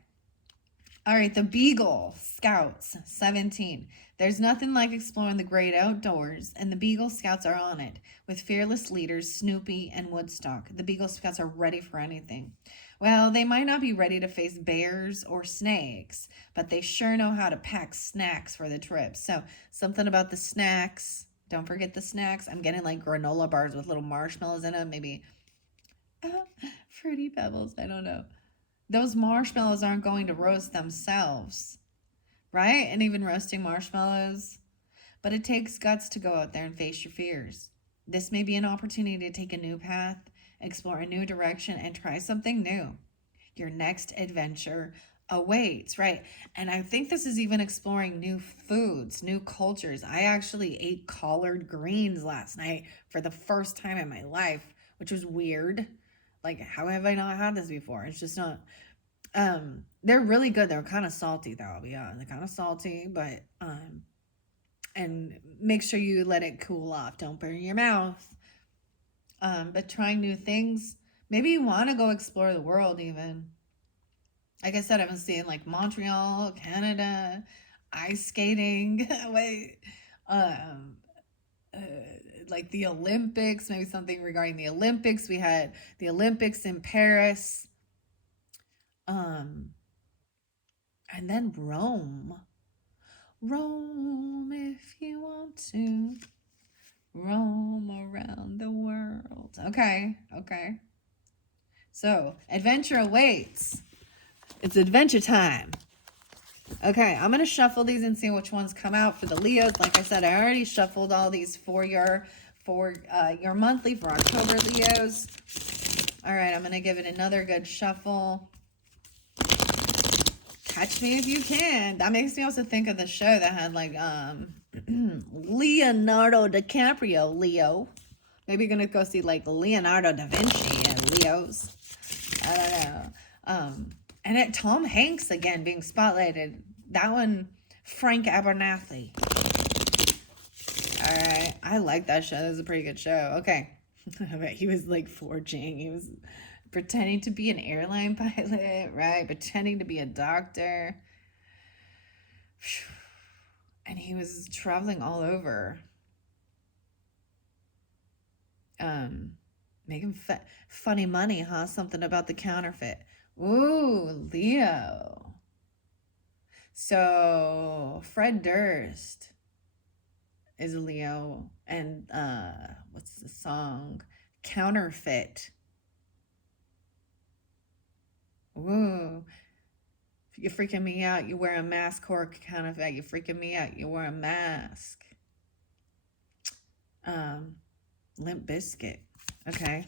All right, the Beagle Scouts, 17. There's nothing like exploring the great outdoors, and the Beagle Scouts are on it, with fearless leaders Snoopy and Woodstock. The Beagle Scouts are ready for anything. Well, they might not be ready to face bears or snakes, but they sure know how to pack snacks for the trip. So, something about the snacks. Don't forget the snacks. I'm getting like granola bars with little marshmallows in them, maybe Fruity Pebbles, I don't know. Those marshmallows aren't going to roast themselves, right? And even roasting marshmallows. But it takes guts to go out there and face your fears. This may be an opportunity to take a new path, explore a new direction, and try something new. Your next adventure awaits, right? And I think this is even exploring new foods, new cultures. I actually ate collard greens last night for the first time in my life, which was weird. Like, how have I not had this before? It's just not. They're really good. They're kind of salty, though. I'll be honest. They're kind of salty, but and make sure you let it cool off. Don't burn your mouth. But trying new things. Maybe you want to go explore the world, even. Like I said, I've been seeing like Montreal, Canada, ice skating. Wait, like the Olympics, maybe something regarding the Olympics. We had the Olympics in Paris. And then roam. Roam if you want to. Roam around the world. Okay. So, adventure awaits. It's adventure time. Okay, I'm going to shuffle these and see which ones come out for the Leos. Like I said, I already shuffled all these for your monthly for October, Leos. All right, I'm going to give it another good shuffle. Catch me if you can. That makes me also think of the show that had like Leonardo DiCaprio, Leo. Maybe you're going to go see like Leonardo da Vinci and Leos. I don't know. And it Tom Hanks again being spotlighted. That one, Frank Abernathy. All right, I like that show. That was a pretty good show. Okay, I bet he was like forging. He was pretending to be an airline pilot, right? Pretending to be a doctor. And he was traveling all over. Making funny money, huh? Something about the counterfeit. Ooh, Leo. So Fred Durst is a Leo, and what's the song? Counterfeit. Ooh, you're freaking me out. You wear a mask or counterfeit. You're freaking me out. You wear a mask. Limp Bizkit. Okay.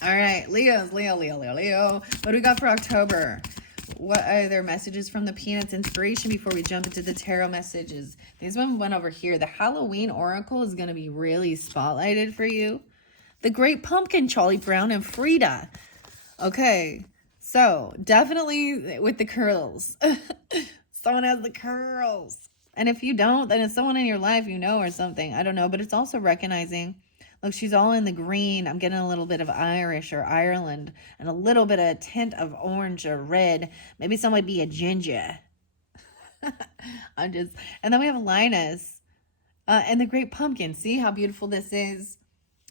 All right, Leos, Leo. What do we got for October? What are their messages from the Peanuts inspiration before we jump into the tarot messages? These one went over here. The Halloween Oracle is going to be really spotlighted for you. The Great Pumpkin, Charlie Brown and Frida. Okay, so definitely with the curls. Someone has the curls. And if you don't, then it's someone in your life you know or something. I don't know, but it's also recognizing, look, she's all in the green. I'm getting a little bit of Irish or Ireland and a little bit of a tint of orange or red. Maybe some might be a ginger. And then we have Linus and the Great Pumpkin. See how beautiful this is?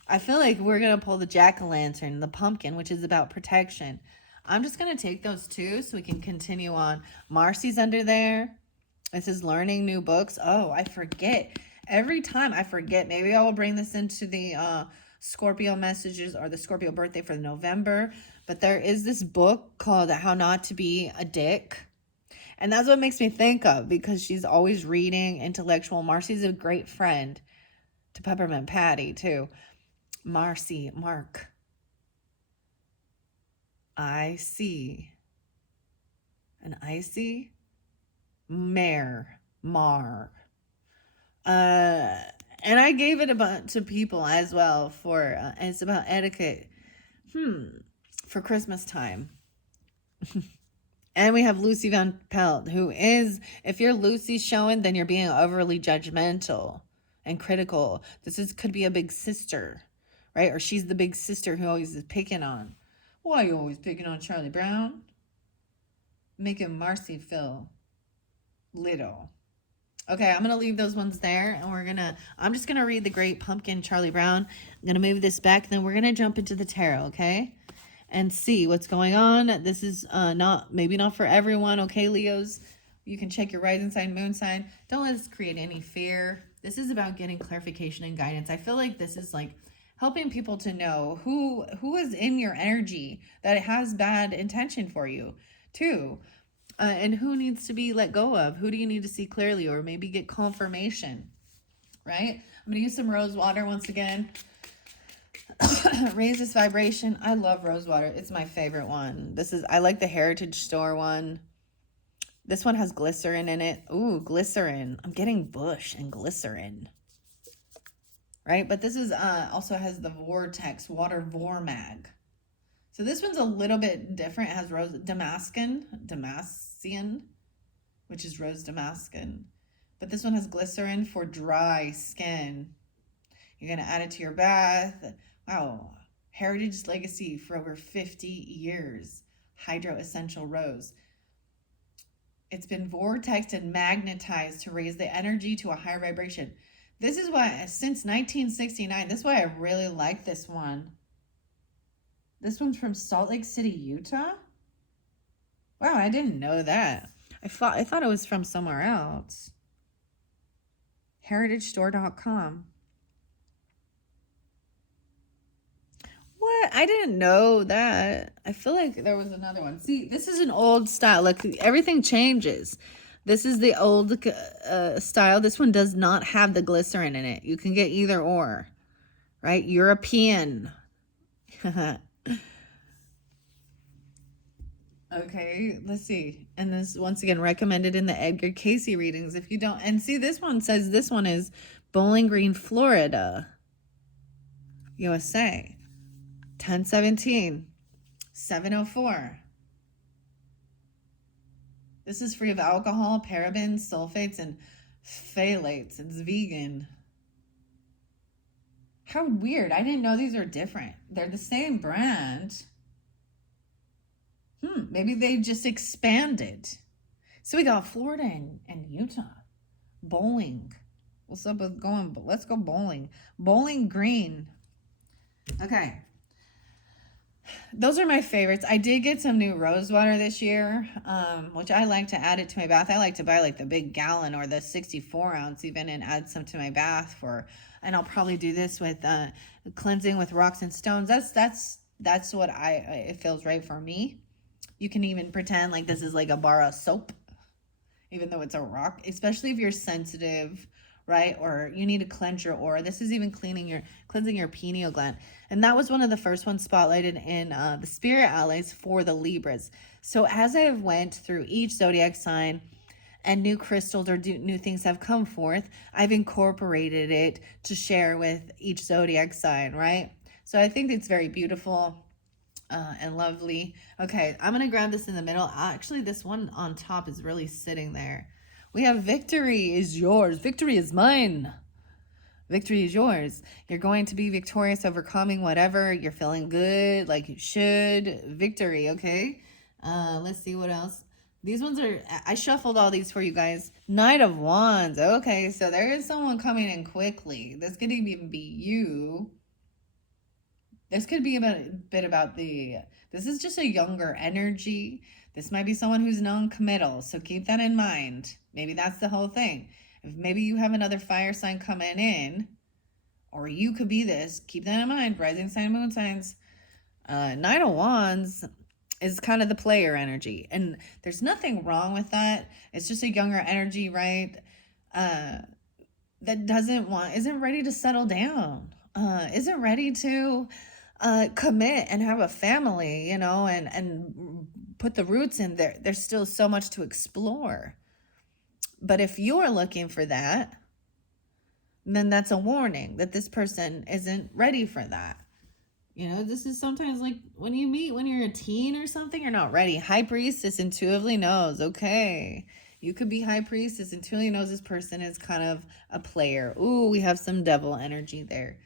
I feel like we're going to pull the jack-o'-lantern, the pumpkin, which is about protection. I'm just going to take those two so we can continue on. Marcy's under there. This is learning new books. Oh, I forget. Every time I forget. Maybe I will bring this into the Scorpio messages or the Scorpio birthday for November. But there is this book called How Not to Be a Dick. And that's what makes me think of, because she's always reading intellectual. Marcy's a great friend to Peppermint Patty, too. Marcy, Mark. I see an icy mare, Mar. And I gave it a bunch of people as well for, and it's about etiquette. For Christmas time. And we have Lucy Van Pelt, who is, if you're Lucy showing, then you're being overly judgmental and critical. Could be a big sister, right? Or she's the big sister who always is picking on. Why are you always picking on Charlie Brown? Making Marcy feel little. Okay, I'm going to leave those ones there, and I'm just going to read the Great Pumpkin, Charlie Brown. I'm going to move this back, and then we're going to jump into the tarot, okay? And see what's going on. This is maybe not for everyone, okay, Leos? You can check your rising sign, moon sign. Don't let this create any fear. This is about getting clarification and guidance. I feel like this is like helping people to know who is in your energy that has bad intention for you, too. And who needs to be let go of? Who do you need to see clearly, or maybe get confirmation, right? I'm going to use some rose water once again. Raise this vibration. I love rose water. It's my favorite one. I like the Heritage Store one. This one has glycerin in it. Ooh, glycerin. I'm getting bush and glycerin. Right? But this is also has the Vortex Water Vormag. So this one's a little bit different. It has rose Damascene, which is rose Damascene. But this one has glycerin for dry skin. You're going to add it to your bath. Wow. Heritage Legacy for over 50 years. Hydro Essential Rose. It's been vortexed and magnetized to raise the energy to a higher vibration. This is why, since 1969, this is why I really like this one. This one's from Salt Lake City, Utah. Wow, I didn't know that. I thought it was from somewhere else. heritagestore.com. What? I didn't know that. I feel like there was another one. See, this is an old style. Look, everything changes. This is the old style. This one does not have the glycerin in it. You can get either or, right? European. Okay, let's see. And this, once again, recommended in the Edgar Casey readings. If you don't, and see, this one says this one is Bowling Green, Florida, USA. 1017, 704. This is free of alcohol, parabens, sulfates, and phthalates. It's vegan. How weird. I didn't know these are different. They're the same brand. Maybe they just expanded. So we got Florida and Utah. Bowling. What's up with going? Let's go bowling. Bowling Green. Okay. Those are my favorites. I did get some new rose water this year, which I like to add it to my bath. I like to buy like the big gallon or the 64 ounce even and add some to my bath and I'll probably do this with cleansing with rocks and stones. That's what it feels right for me. You can even pretend like this is like a bar of soap, even though it's a rock, especially if you're sensitive, right? Or you need to cleanse your aura. This is even cleansing your pineal gland. And that was one of the first ones spotlighted in the Spirit Allies for the Libras. So as I have went through each zodiac sign and new crystals or new things have come forth, I've incorporated it to share with each zodiac sign, right? So I think it's very beautiful and lovely. Okay, I'm going to grab this in the middle. Actually, this one on top is really sitting there. We have victory is yours. Victory is mine. Victory is yours. You're going to be victorious, overcoming whatever. You're feeling good, like you should. Victory, okay? Let's see what else. These ones are, I shuffled all these for you guys. Knight of Wands. Okay, so there is someone coming in quickly. This could even be you. This could be a bit about this is just a younger energy. This might be someone who's non-committal, so keep that in mind. Maybe that's the whole thing. If maybe you have another fire sign coming in, or you could be this, keep that in mind. Rising sign, moon signs. Knight of Wands is kind of the player energy, and there's nothing wrong with that. It's just a younger energy, right? That isn't ready to settle down, isn't ready to commit and have a family, and put the roots in there. There's still so much to explore. But if you're looking for that, then that's a warning that this person isn't ready for that. This is sometimes like when you're a teen or something, you're not ready. High Priestess intuitively knows, okay, you could be High Priestess intuitively knows this person is kind of a player. Ooh, we have some devil energy there.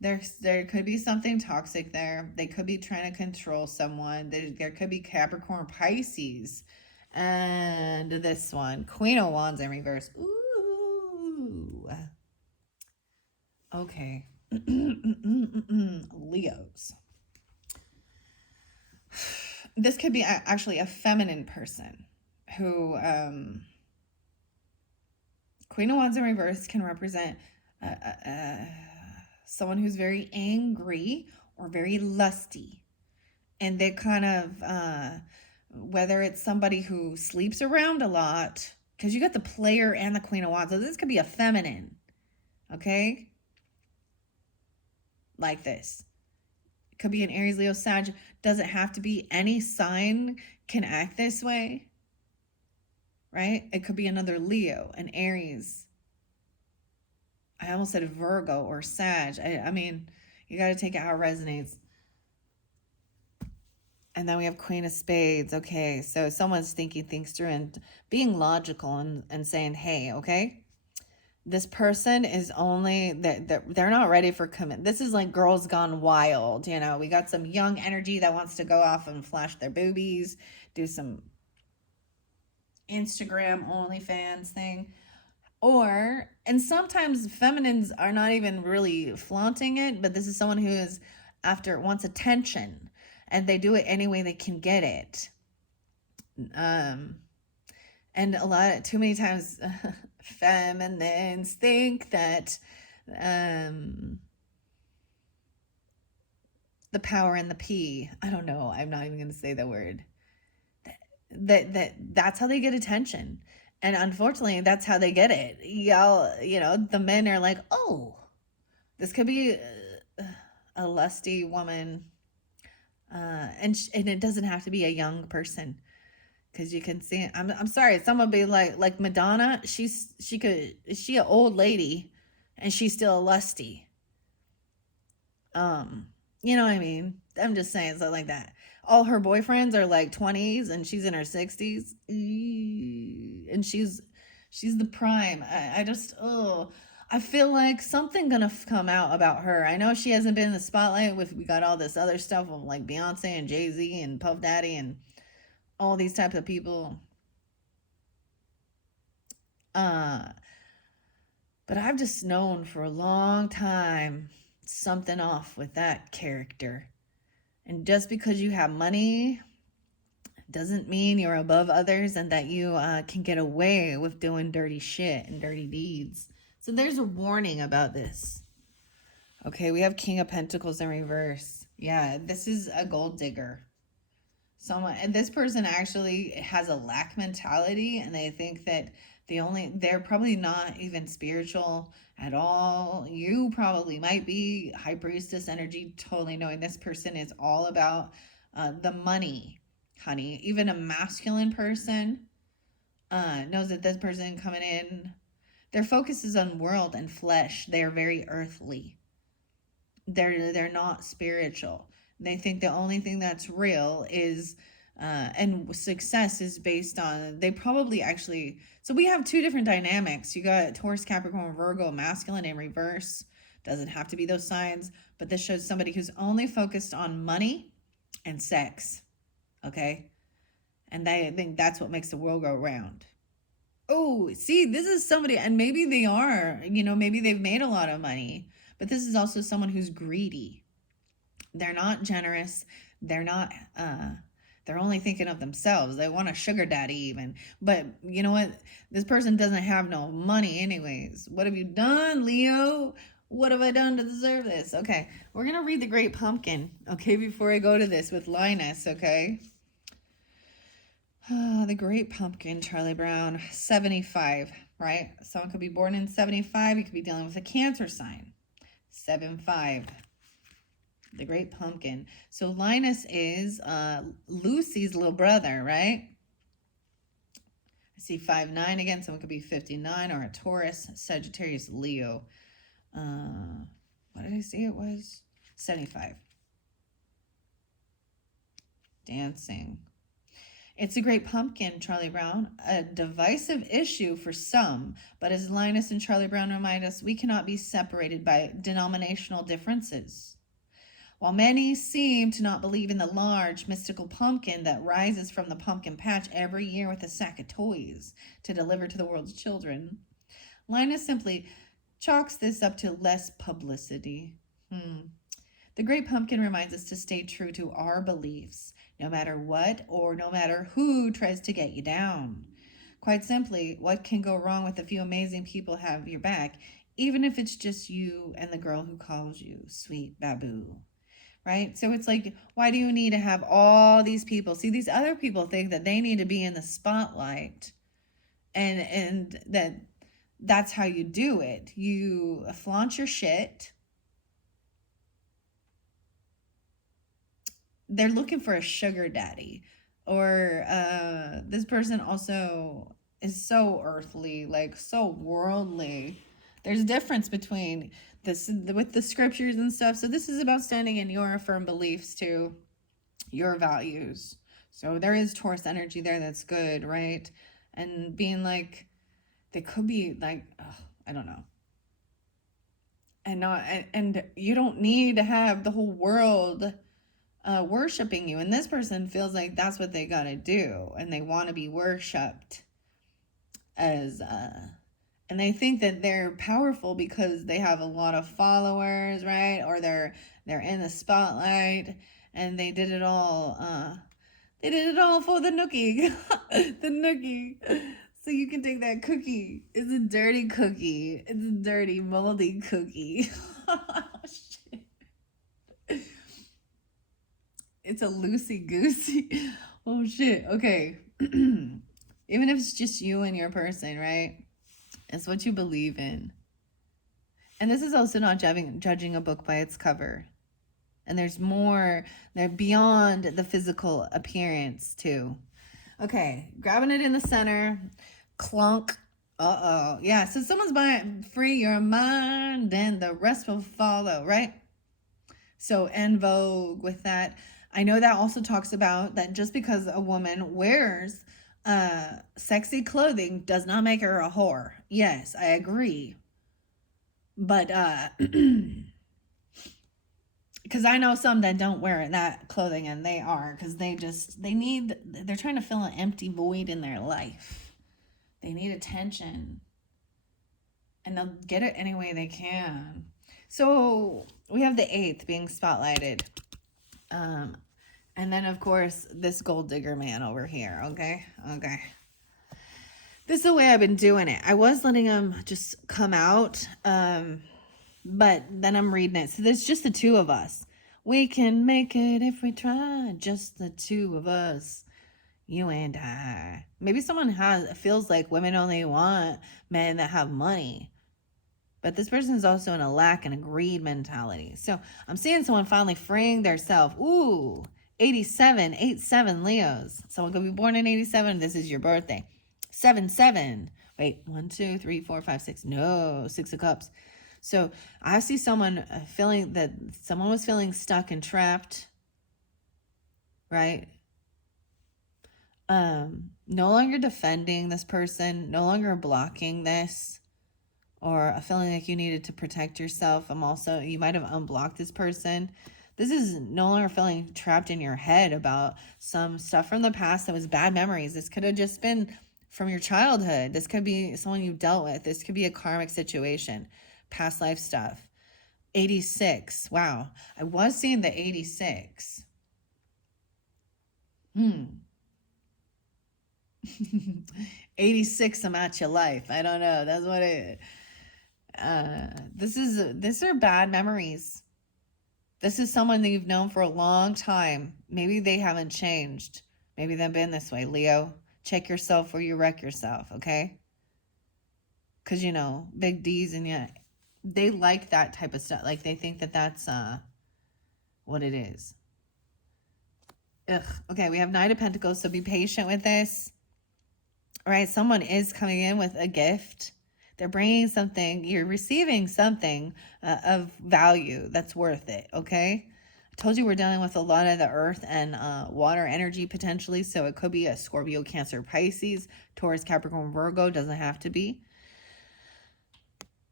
There could be something toxic there. They could be trying to control someone. There could be Capricorn, Pisces. And this one, Queen of Wands in reverse. Ooh. Okay. Leos. This could be actually a feminine person who, Queen of Wands in reverse can represent someone who's very angry or very lusty. And they kind of, whether it's somebody who sleeps around a lot, because you got the player and the Queen of Wands. So this could be a feminine, okay? Like this. It could be an Aries, Leo, Sag. Doesn't have to be. Any sign can act this way, right? It could be another Leo, an Aries. I almost said Virgo or Sag. I mean, you got to take it how it resonates. And then we have Queen of Spades. Okay, so someone's thinking things through and being logical and saying, hey, okay, this person is only, they're not ready for commit. This is like Girls Gone Wild. We got some young energy that wants to go off and flash their boobies, do some Instagram OnlyFans thing. And sometimes feminines are not even really flaunting it, but this is someone who is wants attention, and they do it any way they can get it. And too many times, feminines think that the power in the P, I don't know, I'm not even going to say the word, that's how they get attention. And unfortunately, that's how they get it. Y'all, the men are like, oh, this could be a lusty woman. And it doesn't have to be a young person, because you can see it. I'm sorry, someone be like Madonna. She an old lady, and she's still lusty. You know what I mean? I'm just saying something like that. All her boyfriends are like 20s, and she's in her 60s, and she's the prime. I just I feel like something gonna come out about her. I know she hasn't been in the spotlight we got all this other stuff of like Beyonce and Jay-Z and Puff Daddy and all these types of people. But I've just known for a long time something off with that character. And just because you have money doesn't mean you're above others and that you can get away with doing dirty shit and dirty deeds. So there's a warning about this. Okay, we have King of Pentacles in reverse. Yeah, this is a gold digger. And this person actually has a lack mentality, and they think that they're probably not even spiritual at all. You probably might be high priestess energy, totally knowing this person is all about the money, honey. Even a masculine person knows that this person coming in, their focus is on world and flesh. They're very earthly. They're not spiritual. They think the only thing that's real is and success is based on, they probably actually, so we have two different dynamics. You got Taurus, Capricorn, Virgo, masculine in reverse. Doesn't have to be those signs, but this shows somebody who's only focused on money and sex. Okay, and I think that's what makes the world go round. Oh, see, this is somebody, and maybe they are, maybe they've made a lot of money, but this is also someone who's greedy. They're not generous. They're not, they're only thinking of themselves. They want a sugar daddy even. But you know what? This person doesn't have no money anyways. What have you done, Leo? What have I done to deserve this? Okay, we're going to read the Great Pumpkin, okay, before I go to this with Linus, okay? The Great Pumpkin, Charlie Brown, 75, right? Someone could be born in 75. You could be dealing with a Cancer sign. 7-5. The Great Pumpkin. So Linus is Lucy's little brother, right? I see 5-9 again. Someone could be 59 or a Taurus, Sagittarius, Leo. What did I say it was? 75. Dancing. It's a Great Pumpkin, Charlie Brown. A divisive issue for some, but as Linus and Charlie Brown remind us, we cannot be separated by denominational differences. While many seem to not believe in the large mystical pumpkin that rises from the pumpkin patch every year with a sack of toys to deliver to the world's children, Linus simply chalks this up to less publicity. The Great Pumpkin reminds us to stay true to our beliefs, no matter what or no matter who tries to get you down. Quite simply, what can go wrong with a few amazing people have your back, even if it's just you and the girl who calls you Sweet Baboo? Right? So it's like, why do you need to have all these people? See, these other people think that they need to be in the spotlight, and that's how you do it. You flaunt your shit. They're looking for a sugar daddy, or this person also is so earthly, like so worldly. There's a difference between this with the scriptures and stuff. So this is about standing in your firm beliefs too, your values. So there is Taurus energy there that's good, right? And being like, they could be like, I don't know. And you don't need to have the whole world worshiping you. And this person feels like that's what they got to do. And they want to be worshipped as, and they think that they're powerful because they have a lot of followers, right? Or they're in the spotlight, and they did it all for the nookie. The nookie. So you can take that cookie. It's a dirty cookie. It's a dirty, moldy cookie. Oh, shit. It's a loosey goosey. Oh shit. Okay. Even if it's just you and your person, right? It's what you believe in. And this is also not judging a book by its cover. And there's more, they're beyond the physical appearance too. Okay, grabbing it in the center, clunk. Uh-oh. Yeah, so someone's buying free your mind and the rest will follow, right? So en vogue with that. I know that also talks about that just because a woman wears sexy clothing does not make her a whore. Yes, I agree. But because I know some that don't wear that clothing and they are, because they're trying to fill an empty void in their life. They need attention and they'll get it any way they can. So we have the 8th being spotlighted. And then of course this gold digger man over here. Okay. This is the way I've been doing it. I was letting him just come out. But then I'm reading it. So there's just the two of us. We can make it if we try. Just the two of us. You and I. Maybe someone feels like women only want men that have money. But this person is also in a lack and a greed mentality. So I'm seeing someone finally freeing their self. Ooh, 87, 8-7 Leos. Someone could be born in 87. This is your birthday. 7-7. Wait, 1, 2, 3, 4, 5, 6. No, 6 of Cups. So I see someone feeling that someone was feeling stuck and trapped, right? No longer defending this person, no longer blocking this, or a feeling like you needed to protect yourself. You might have unblocked this person. This is no longer feeling trapped in your head about some stuff from the past that was bad memories. This could have just been from your childhood. This could be someone you dealt with. This could be a karmic situation. Past life stuff. 86. Wow. I was seeing the 86. 86, I'm at your life. I don't know. That's what it these are bad memories. This is someone that you've known for a long time. Maybe they haven't changed. Maybe they've been this way. Leo, check yourself or you wreck yourself, okay? Because, big D's and yeah. They like that type of stuff. Like they think that that's what it is. Ugh. Okay, we have 9 of Pentacles, so be patient with this. All right, someone is coming in with a gift. They're bringing something. You're receiving something of value that's worth it, okay? I told you we're dealing with a lot of the earth and water energy potentially, so it could be a Scorpio, Cancer, Pisces, Taurus, Capricorn, Virgo. Doesn't have to be.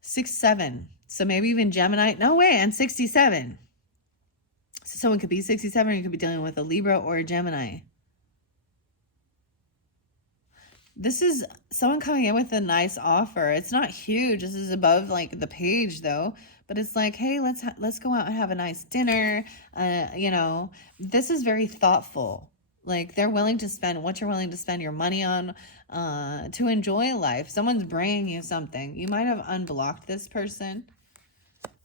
6-7. So maybe even Gemini. No way. And 67. So someone could be 67 or you could be dealing with a Libra or a Gemini. This is someone coming in with a nice offer. It's not huge. This is above like the page though. But it's like, hey, let's go out and have a nice dinner. This is very thoughtful. Like they're willing to spend what you're willing to spend your money on to enjoy life. Someone's bringing you something. You might have unblocked this person.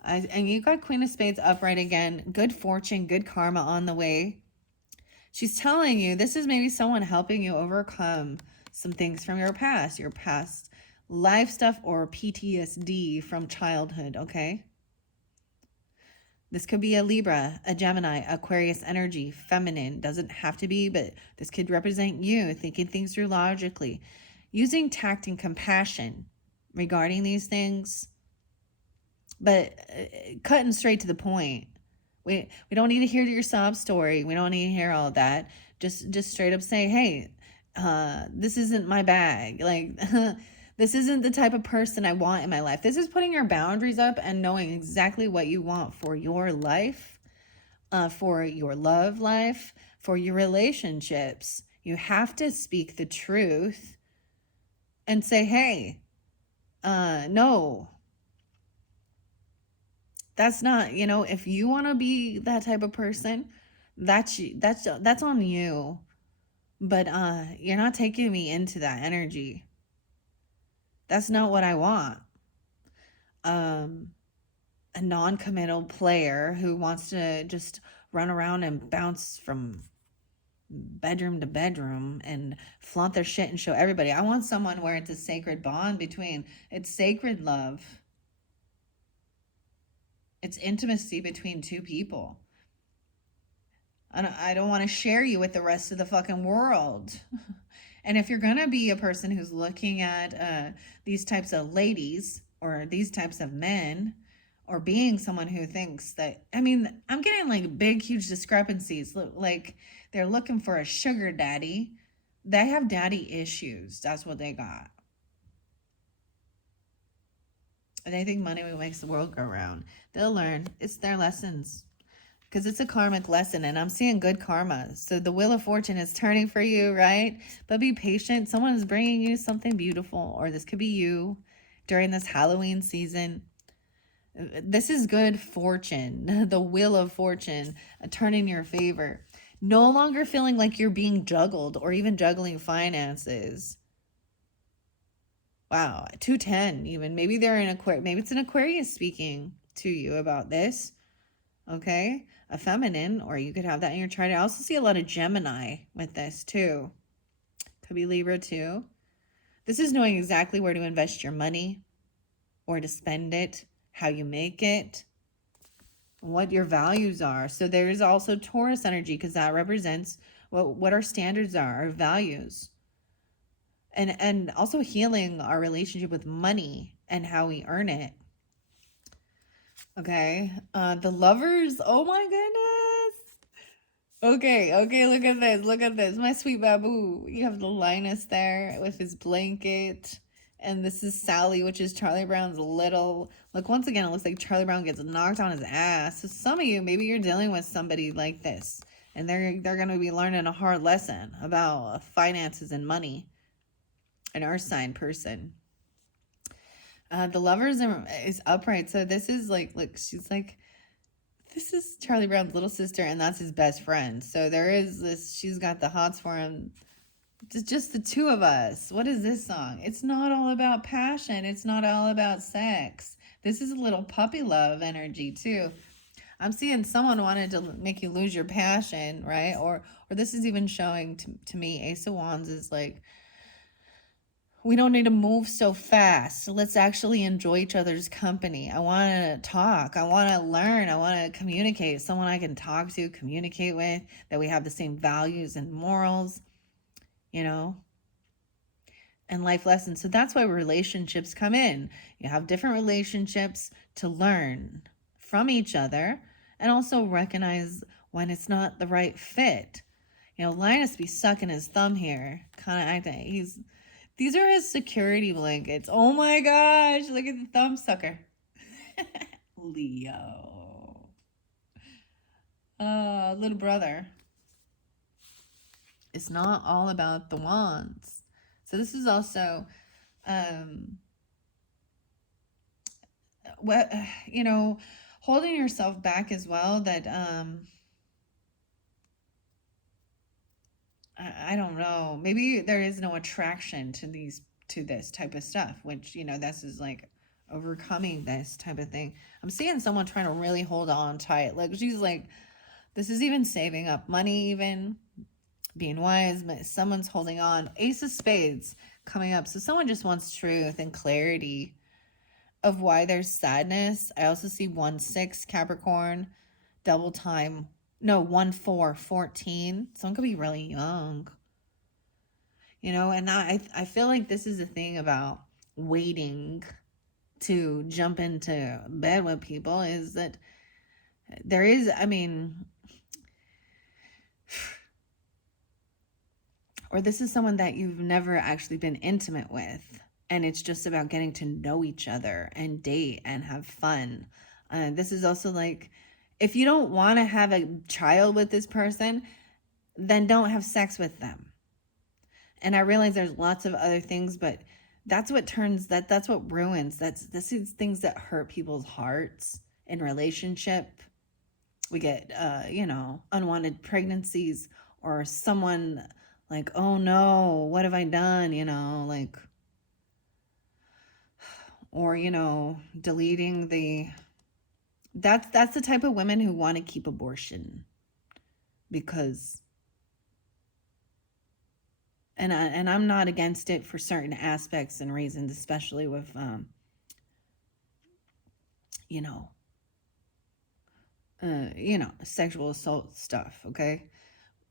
And you got Queen of Spades upright again. Good fortune, good karma on the way. She's telling you this is maybe someone helping you overcome some things from your past life stuff or PTSD from childhood, okay? This could be a Libra, a Gemini, Aquarius energy, feminine. Doesn't have to be, but this could represent you thinking things through logically. Using tact and compassion regarding these things, but cutting straight to the point. We don't need to hear your sob story. We don't need to hear all that. Just straight up say, hey, this isn't my bag. Like, this isn't the type of person I want in my life. This is putting your boundaries up and knowing exactly what you want for your life, for your love life, for your relationships. You have to speak the truth and say, hey, no, that's not, if you want to be that type of person, that's on you. But you're not taking me into that energy. That's not what I want. A non-committal player who wants to just run around and bounce from bedroom to bedroom and flaunt their shit and show everybody. I want someone where it's a sacred bond between, it's sacred love. It's intimacy between two people. I don't want to share you with the rest of the fucking world. And if you're going to be a person who's looking at these types of ladies or these types of men, or being someone who thinks that, I mean, I'm getting like big, huge discrepancies. Like they're looking for a sugar daddy. They have daddy issues. That's what they got. And they think money makes the world go round. They'll learn. It's their lessons. Because it's a karmic lesson, and I'm seeing good karma. So the wheel of fortune is turning for you, right? But be patient. Someone is bringing you something beautiful, or this could be you during this Halloween season. This is good fortune, the wheel of fortune, turn in your favor. No longer feeling like you're being juggled or even juggling finances. Wow, 210 even. Maybe they're in Aquarius. Maybe it's an Aquarius speaking to you about this. Okay, a feminine, or you could have that in your chart. I also see a lot of Gemini with this too. Could be Libra too. This is knowing exactly where to invest your money or to spend it, how you make it, what your values are. So there's also Taurus energy, because that represents what our standards are, our values. And also healing our relationship with money and how we earn it. Okay, the Lovers, oh my goodness. Okay, look at this. My sweet babu. You have the Linus there with his blanket. And this is Sally, which is Charlie Brown's little. Look, once again, it looks like Charlie Brown gets knocked on his ass. So some of you, maybe you're dealing with somebody like this, and they're going to be learning a hard lesson about finances and money. An earth sign person. The Lovers is upright. So this is like, look, she's like, this is Charlie Brown's little sister, and that's his best friend. So there is this, she's got the hots for him. Just the two of us. What is this song? It's not all about passion. It's not all about sex. This is a little puppy love energy too. I'm seeing someone wanted to make you lose your passion, right? Or this is even showing to me, Ace of Wands is like, we don't need to move so fast. So let's actually enjoy each other's company. I want to talk. I want to learn. I want to communicate. Someone I can talk to, communicate with, that we have the same values and morals, you know, and life lessons. So that's why relationships come in. You have different relationships to learn from each other and also recognize when it's not the right fit. You know, Linus be sucking his thumb here, kind of acting. These are his security blankets. Oh my gosh, look at the thumb sucker. Leo. Little brother. It's not all about the wands. So this is also, you know, holding yourself back as well, that, I don't know, maybe there is no attraction to this type of stuff, which, you know, this is like overcoming this type of thing. I'm seeing someone trying to really hold on tight. Like, she's like, this is even saving up money, even being wise, but someone's holding on. Ace of Spades coming up. So someone just wants truth and clarity of why there's sadness. I also see 1-6 Capricorn, double time. No, 1-4-14. Someone could be really young. You know, and I feel like this is a thing about waiting to jump into bed with people, is that there is, I mean, or this is someone that you've never actually been intimate with, and it's just about getting to know each other and date and have fun. This is also like, if you don't want to have a child with this person, then don't have sex with them. And I realize there's lots of other things, but that's what that's what ruins. This is things that hurt people's hearts in relationship. We get, you know, unwanted pregnancies, or someone like, oh no, what have I done? You know, like, or, deleting that's the type of women who want to keep abortion because, and I'm not against it for certain aspects and reasons, especially with, you know, sexual assault stuff. Okay.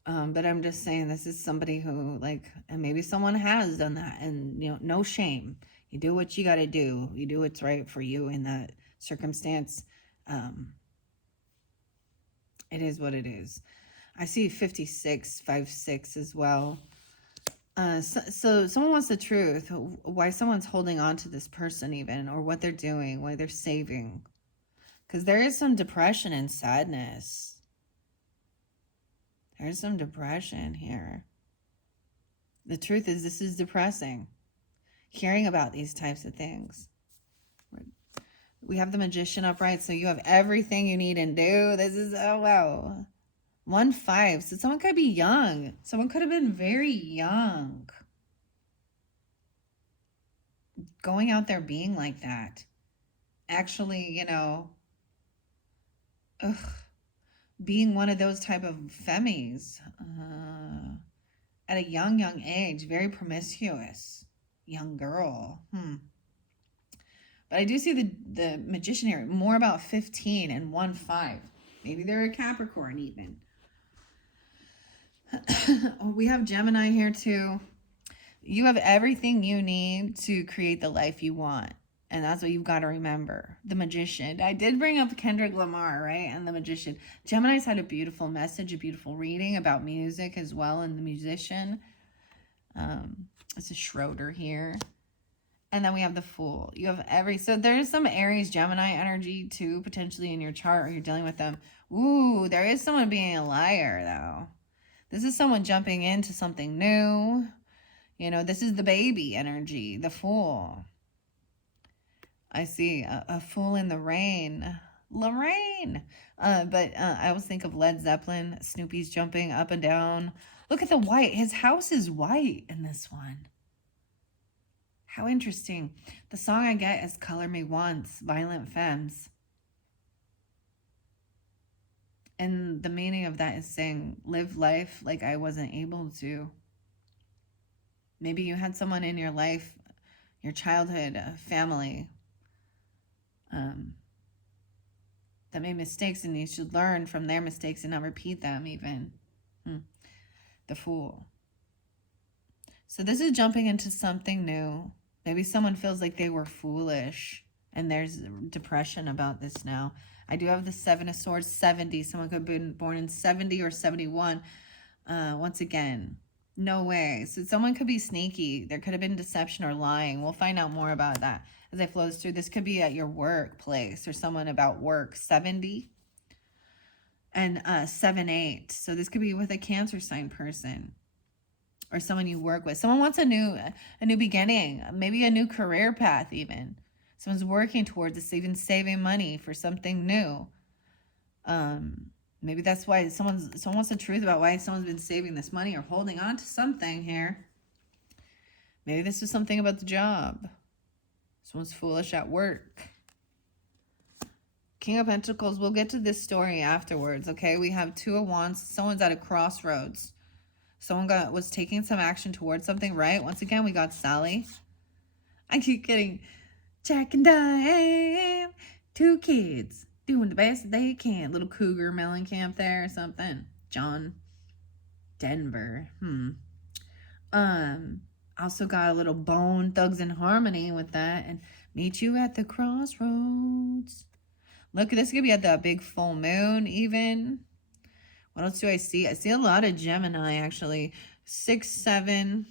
But I'm just saying this is somebody who and maybe someone has done that, and no shame. You do what you got to do. You do what's right for you in that circumstance. It is what it is. I see 5656 as well. So someone wants the truth, why someone's holding on to this person even, or what they're doing, why they're saving. Because there is some depression and sadness. There's some depression here. The truth is, this is depressing. Hearing about these types of things. We have the Magician upright, so you have everything you need and do. This is, oh wow. 1-5. So someone could be young. Someone could have been very young. Going out there being like that. Actually, being one of those type of femmies at a young age, very promiscuous young girl. But I do see the Magician here, more about 15 and 1-5. Maybe they're a Capricorn even. We have Gemini here too. You have everything you need to create the life you want. And that's what you've got to remember. The Magician. I did bring up Kendrick Lamar, right? And the Magician. Gemini's had a beautiful message, a beautiful reading about music as well, and the Musician. It's a Schroeder here. And then we have the Fool. You have so there's some Aries, Gemini energy too, potentially in your chart, or you're dealing with them. Ooh, there is someone being a liar though. This is someone jumping into something new. This is the baby energy, the Fool. I see a fool in the rain. Lorraine. But I always think of Led Zeppelin. Snoopy's jumping up and down. Look at the white. His house is white in this one. How interesting. The song I get is Color Me Once, Violent Femmes. And the meaning of that is saying, live life like I wasn't able to. Maybe you had someone in your life, your childhood, family, that made mistakes, and you should learn from their mistakes and not repeat them even. The Fool. So this is jumping into something new. Maybe someone feels like they were foolish, and there's depression about this now. I do have the 7 of Swords, 70. Someone could have been born in 70 or 71. Once again, no way. So someone could be sneaky. There could have been deception or lying. We'll find out more about that as I flows through. This could be at your workplace or someone about work. 70 and 7-8. So this could be with a Cancer sign person or someone you work with. Someone wants a new beginning, maybe a new career path even. Someone's working towards this, even saving money for something new. Maybe that's why someone wants the truth about why someone's been saving this money or holding on to something here. Maybe this is something about the job. Someone's foolish at work. King of Pentacles, we'll get to this story afterwards, okay? We have 2 of Wands. Someone's at a crossroads. Someone was taking some action towards something, right? Once again, we got Sally. I keep getting Jack and Diane. 2 kids doing the best they can. Little Cougar Mellencamp there or something. John Denver. Also got a little Bone Thugs in Harmony with that. And meet you at the crossroads. Look, this could be at the big full moon even. What else do I see? I see a lot of Gemini actually. 6, 7.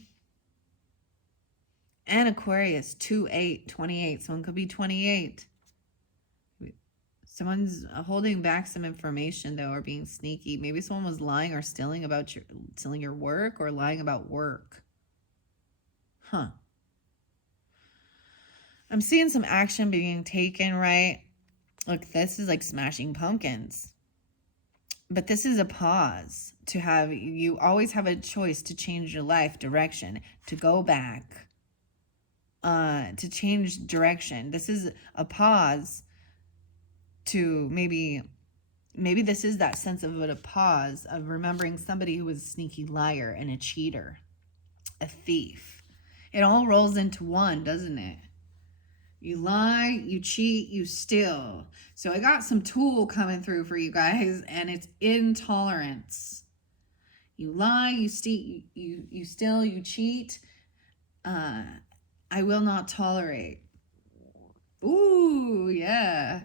And Aquarius. 2, 8, 28. Someone could be 28. Someone's holding back some information though, or being sneaky. Maybe someone was lying or stealing your work, or lying about work. I'm seeing some action being taken, right? Look, this is like Smashing Pumpkins. But this is a pause to have, you always have a choice to change your life direction, to go back. to change direction. This is a pause to maybe this is that sense of a pause of remembering somebody who was a sneaky liar and a cheater, a thief. It all rolls into one, doesn't it? You lie, you cheat, you steal. So I got some tool coming through for you guys, and it's intolerance. You lie, you steal, you steal, you cheat. I will not tolerate. Ooh, yeah.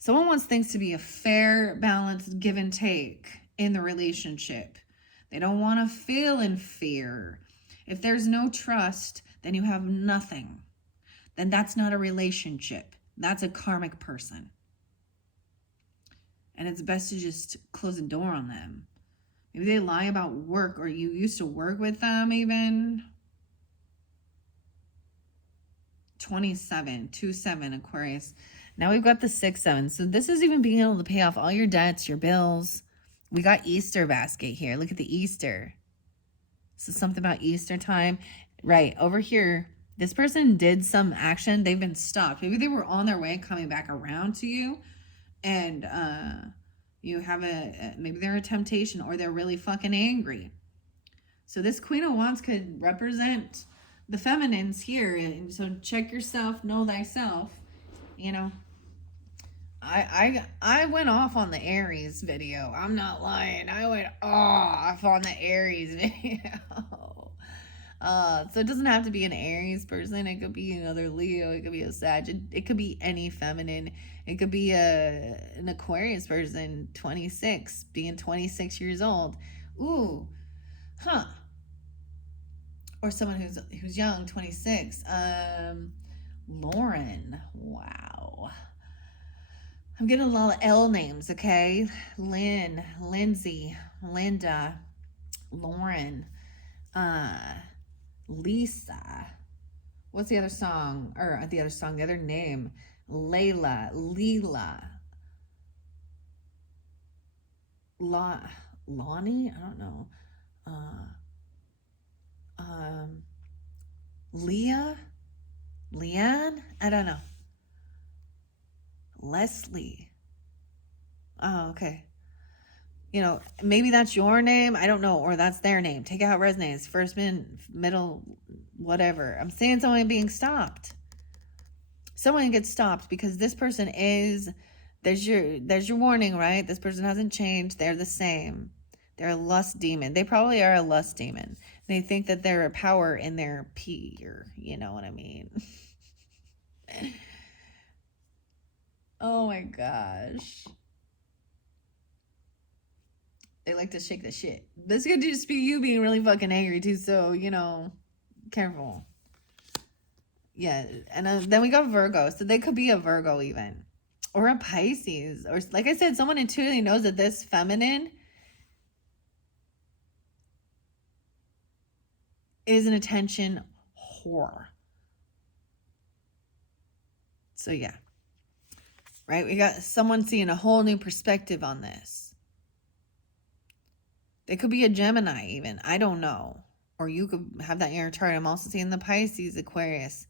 Someone wants things to be a fair, balanced give and take in the relationship. They don't want to feel in fear. If there's no trust, then you have nothing. Then that's not a relationship. That's a karmic person. And it's best to just close the door on them. Maybe they lie about work, or you used to work with them even. 27, 2-7, Aquarius. Now we've got the 6-7. So this is even being able to pay off all your debts, your bills. We got Easter basket here. Look at the Easter. So something about Easter time. Right, over here, this person did some action. They've been stopped. Maybe they were on their way coming back around to you. And you have maybe they're a temptation, or they're really fucking angry. So this Queen of Wands could represent the feminines here. And so check yourself, know thyself. You know, I went off on the Aries video. I'm not lying. I went off on the Aries video. So it doesn't have to be an Aries person. It could be another Leo. It could be a Sag. It could be any feminine. It could be an Aquarius person, 26, being 26 years old. Ooh, huh. Or someone who's young, 26. Lauren. Wow. I'm getting a lot of L names, okay? Lynn, Lindsay, Linda, Lauren, Lisa. What's the other song? Or the other name? Layla, Leela. Lonnie? I don't know. Leah? Leanne? I don't know. Leslie. Oh, okay. You know, maybe that's your name. I don't know. Or that's their name. Take out resonates. First, middle, whatever. I'm saying someone being stopped. Someone gets stopped because this person is, there's your warning, right? This person hasn't changed. They're the same. They're a lust demon. They probably are a lust demon. They think that they're a power in their peer. You know what I mean? Oh my gosh. They like to shake the shit. This could just be you being really fucking angry too. So, you know, careful. Yeah. And then we got Virgo. So they could be a Virgo even. Or a Pisces. Or like I said, someone intuitively knows that this feminine is an attention whore. So yeah. Right? We got someone seeing a whole new perspective on this. They could be a Gemini even. I don't know. Or you could have that in your chart. I'm also seeing the Pisces, Aquarius.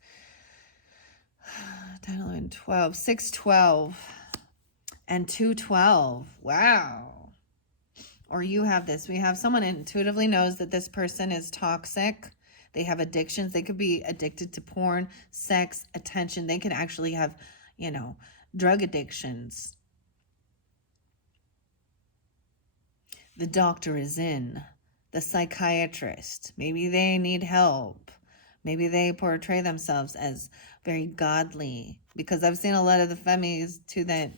10, 11, 12. 6, 12. And 2, 12. Wow. Or you have this. We have someone intuitively knows that this person is toxic. They have addictions. They could be addicted to porn, sex, attention. They could actually have, you know, drug addictions. The doctor is in. The psychiatrist. Maybe they need help. Maybe they portray themselves as very godly. Because I've seen a lot of the femmies too that,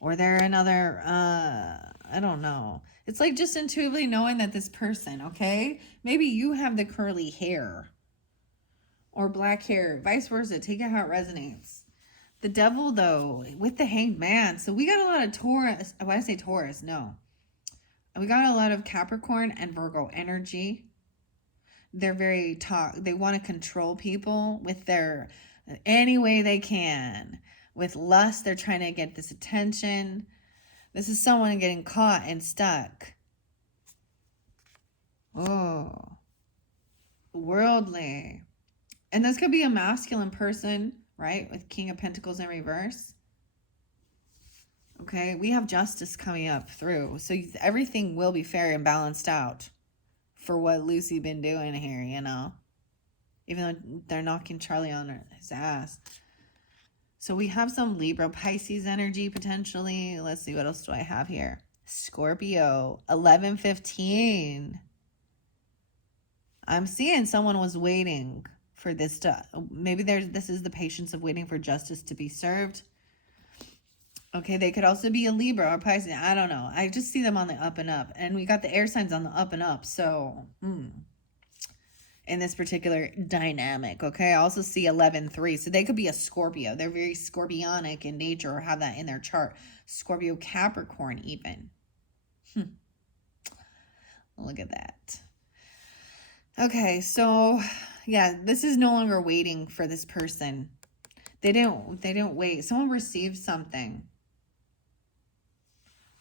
or they're another, I don't know. It's like just intuitively knowing that this person, okay? Maybe you have the curly hair. Or black hair. Vice versa. Take it how it resonates. The devil, though, with the hanged man. So we got a lot of Taurus. When I say Taurus, no. We got a lot of Capricorn and Virgo energy. They're very they want to control people with their any way they can. With lust, they're trying to get this attention. This is someone getting caught and stuck. Oh. Worldly. And this could be a masculine person, right? With King of Pentacles in reverse. Okay, we have justice coming up through. So everything will be fair and balanced out for what Lucy been doing here, you know. Even though they're knocking Charlie on his ass. So we have some Libra, Pisces energy potentially. Let's see, what else do I have here? Scorpio, 11:15. I'm seeing someone was waiting for this to, maybe this is the patience of waiting for justice to be served. Okay, they could also be a Libra or Pisces. I don't know. I just see them on the up and up. And we got the air signs on the up and up. So, in this particular dynamic, okay? I also see 11:3. So they could be a Scorpio. They're very scorpionic in nature or have that in their chart. Scorpio, Capricorn even. Look at that. Okay, so yeah, this is no longer waiting for this person. They didn't wait. Someone received something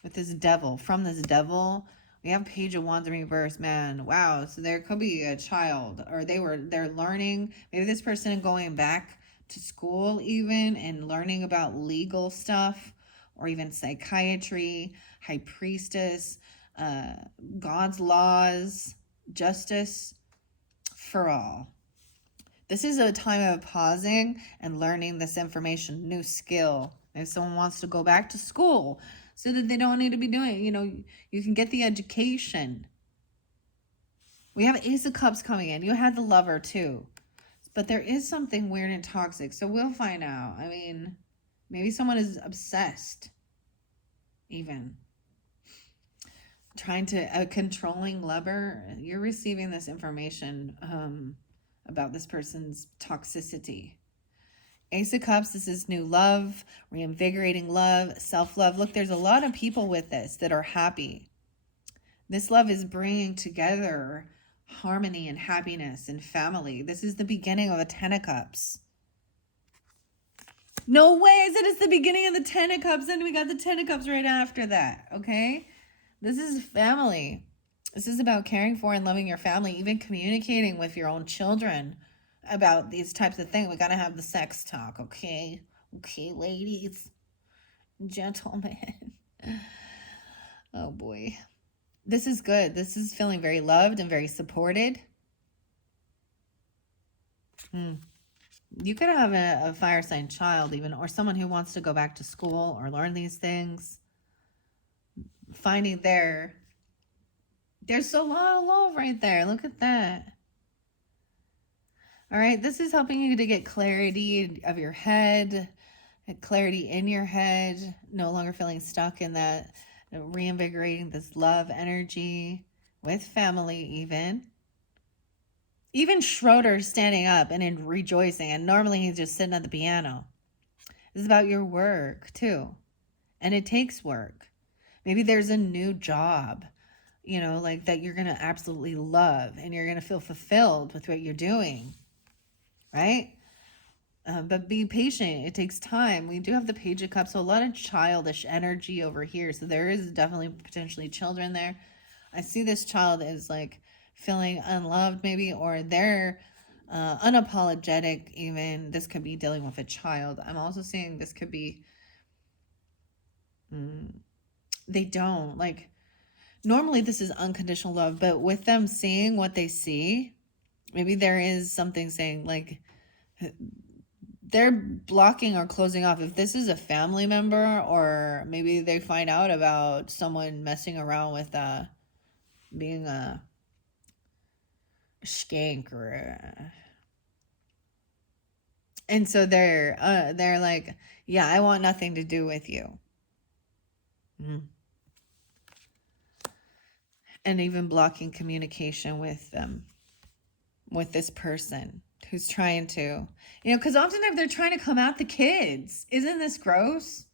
with this devil. From this devil, we have Page of Wands in reverse. Man, wow. So there could be a child, or they're learning. Maybe this person going back to school even and learning about legal stuff, or even psychiatry, high priestess, God's laws, justice for all. This is a time of pausing and learning this information, new skill. If someone wants to go back to school so that they don't need to be doing, you can get the education. We have Ace of Cups coming in. You had the Lover too. But there is something weird and toxic. So we'll find out. I mean, maybe someone is obsessed even. Trying to, a controlling lover. You're receiving this information about this person's toxicity. Ace of Cups, this is new love, reinvigorating love, self-love. Look, there's a lot of people with this that are happy. This love is bringing together harmony and happiness and family. This is the beginning of a 10 of Cups. No way, I said it's the beginning of the 10 of Cups, and we got the 10 of Cups right after that, okay? This is family. This is about caring for and loving your family, even communicating with your own children about these types of things. We got to have the sex talk, okay? Okay, ladies, gentlemen. Oh, boy. This is good. This is feeling very loved and very supported. You could have a fire sign child even, or someone who wants to go back to school or learn these things. Finding there's a lot of love right there. Look at that. All right, this is helping you to get clarity of your head, clarity in your head, no longer feeling stuck in that, reinvigorating this love energy with family even. Even Schroeder standing up and rejoicing, and normally he's just sitting at the piano. This is about your work too, and it takes work. Maybe there's a new job, like that you're going to absolutely love and you're going to feel fulfilled with what you're doing, right? But be patient. It takes time. We do have the Page of Cups, so a lot of childish energy over here. So there is definitely potentially children there. I see this child is like feeling unloved maybe, or they're unapologetic even. This could be dealing with a child. I'm also seeing this could be... they don't like, normally this is unconditional love, but with them seeing what they see, maybe there is something saying like they're blocking or closing off. If this is a family member, or maybe they find out about someone messing around with being a skank and so they're like, yeah, I want nothing to do with you. And even blocking communication with them, with this person who's trying to, because oftentimes they're trying to come at the kids. Isn't this gross?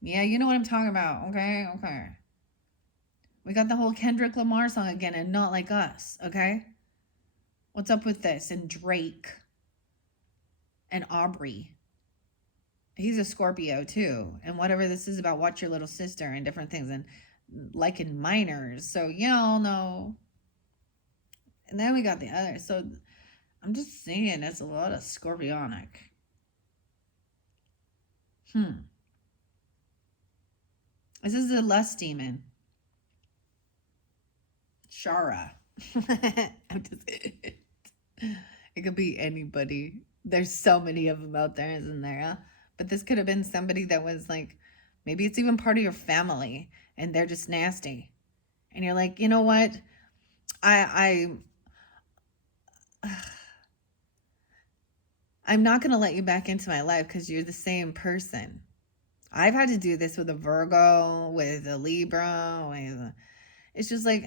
Yeah, you know what I'm talking about. Okay. We got the whole Kendrick Lamar song again, and Not Like Us. Okay. What's up with this? And Drake and Aubrey. He's a Scorpio too. And whatever this is about, watch your little sister and different things. And liking minors. So y'all know. And then we got the other. So I'm just saying, it's a lot of scorpionic. This is a lust demon. Shara. I'm just, it could be anybody. There's so many of them out there, isn't there? Huh? But this could have been somebody that was like, maybe it's even part of your family and they're just nasty. And you're like, you know what? I I'm not going to let you back into my life because you're the same person. I've had to do this with a Virgo, with a Libra, it's just like,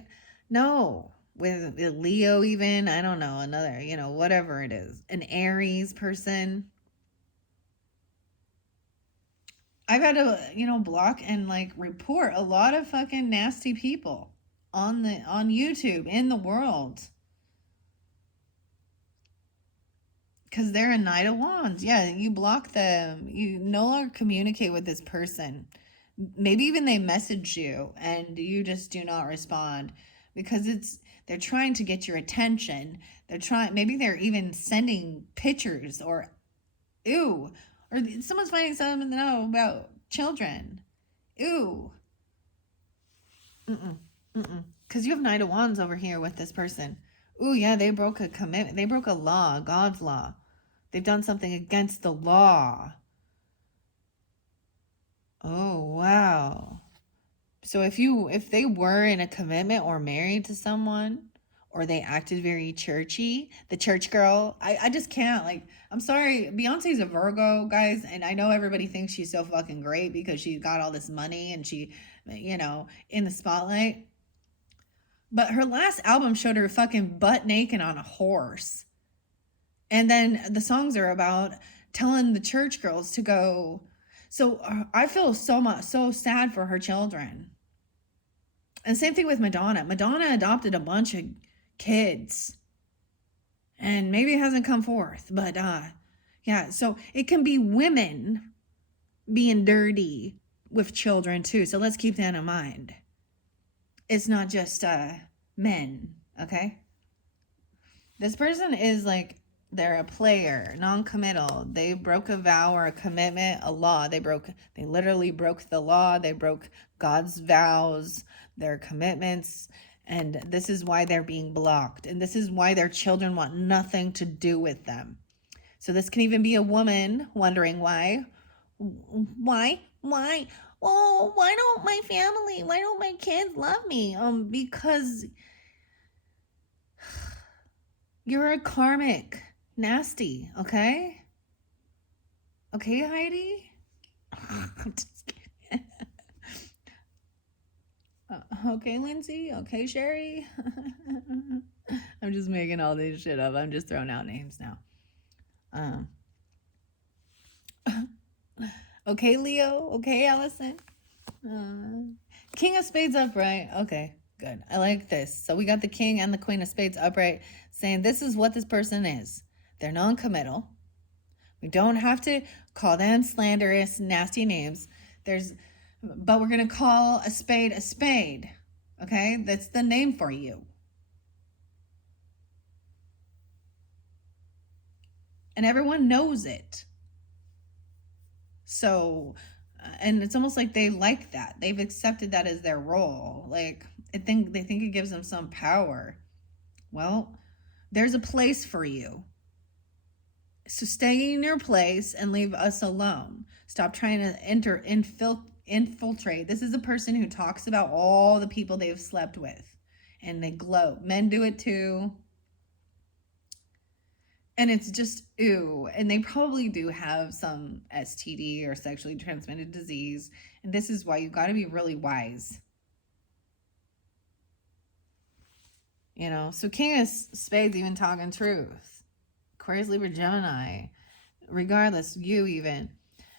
no, with a Leo even, I don't know, another, whatever it is, an Aries person. I've had to, block and like report a lot of fucking nasty people on YouTube in the world. Because they're a Knight of Wands. Yeah, you block them. You no longer communicate with this person. Maybe even they message you and you just do not respond because they're trying to get your attention. Maybe they're even sending pictures or ew. Or someone's finding something to know about children. Ew. Because you have Knight of Wands over here with this person. Ooh, yeah, they broke a commitment. They broke a law, God's law. They've done something against the law. Oh, wow. So if they were in a commitment or married to someone, or they acted very churchy, the church girl, I just can't. Like, I'm sorry, Beyonce's a Virgo, guys, and I know everybody thinks she's so fucking great because she got all this money and she, in the spotlight. But her last album showed her fucking butt naked on a horse. And then the songs are about telling the church girls to go. So I feel so sad for her children. And same thing with Madonna. Madonna adopted a bunch of kids. And maybe it hasn't come forth. But yeah, so it can be women being dirty with children too. So let's keep that in mind. It's not just men, okay? This person is like, they're a player, non-committal. They broke a vow or a commitment, a law. They literally broke the law. They broke God's vows, their commitments. And this is why they're being blocked. And this is why their children want nothing to do with them. So this can even be a woman wondering why. Why? Oh, why don't my kids love me? Because you're a karmic nasty, okay? Okay, Heidi? I'm just kidding. Okay, Lindsay? Okay, Sherry? I'm just making all this shit up. I'm just throwing out names now. Okay, Leo? Okay, Allison? King of Spades upright. Okay, good. I like this. So we got the King and the Queen of Spades upright saying this is what this person is. They're non-committal. We don't have to call them slanderous, nasty names. But we're going to call a spade a spade. Okay? That's the name for you. And everyone knows it. So, and it's almost like they like that. They've accepted that as their role. Like, they think it gives them some power. Well, there's a place for you. So stay in your place and leave us alone. Stop trying to infiltrate. This is a person who talks about all the people they've slept with and they gloat. Men do it too. And it's just, ew. And they probably do have some STD or sexually transmitted disease. And this is why you got to be really wise. So King of Spades even talking truth. Aquarius, Libra, Gemini, regardless, you even,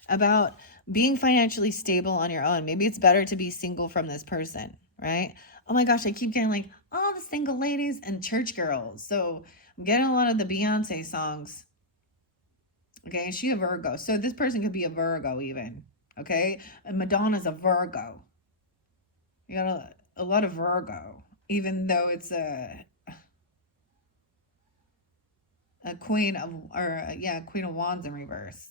about being financially stable on your own. Maybe it's better to be single from this person, right? Oh my gosh, I keep getting like, all the single ladies and church girls. So I'm getting a lot of the Beyonce songs. Okay, is she a Virgo? So this person could be a Virgo even. Okay, and Madonna's a Virgo. You got a lot of Virgo, even though it's a a Queen of, or Queen of Wands in reverse.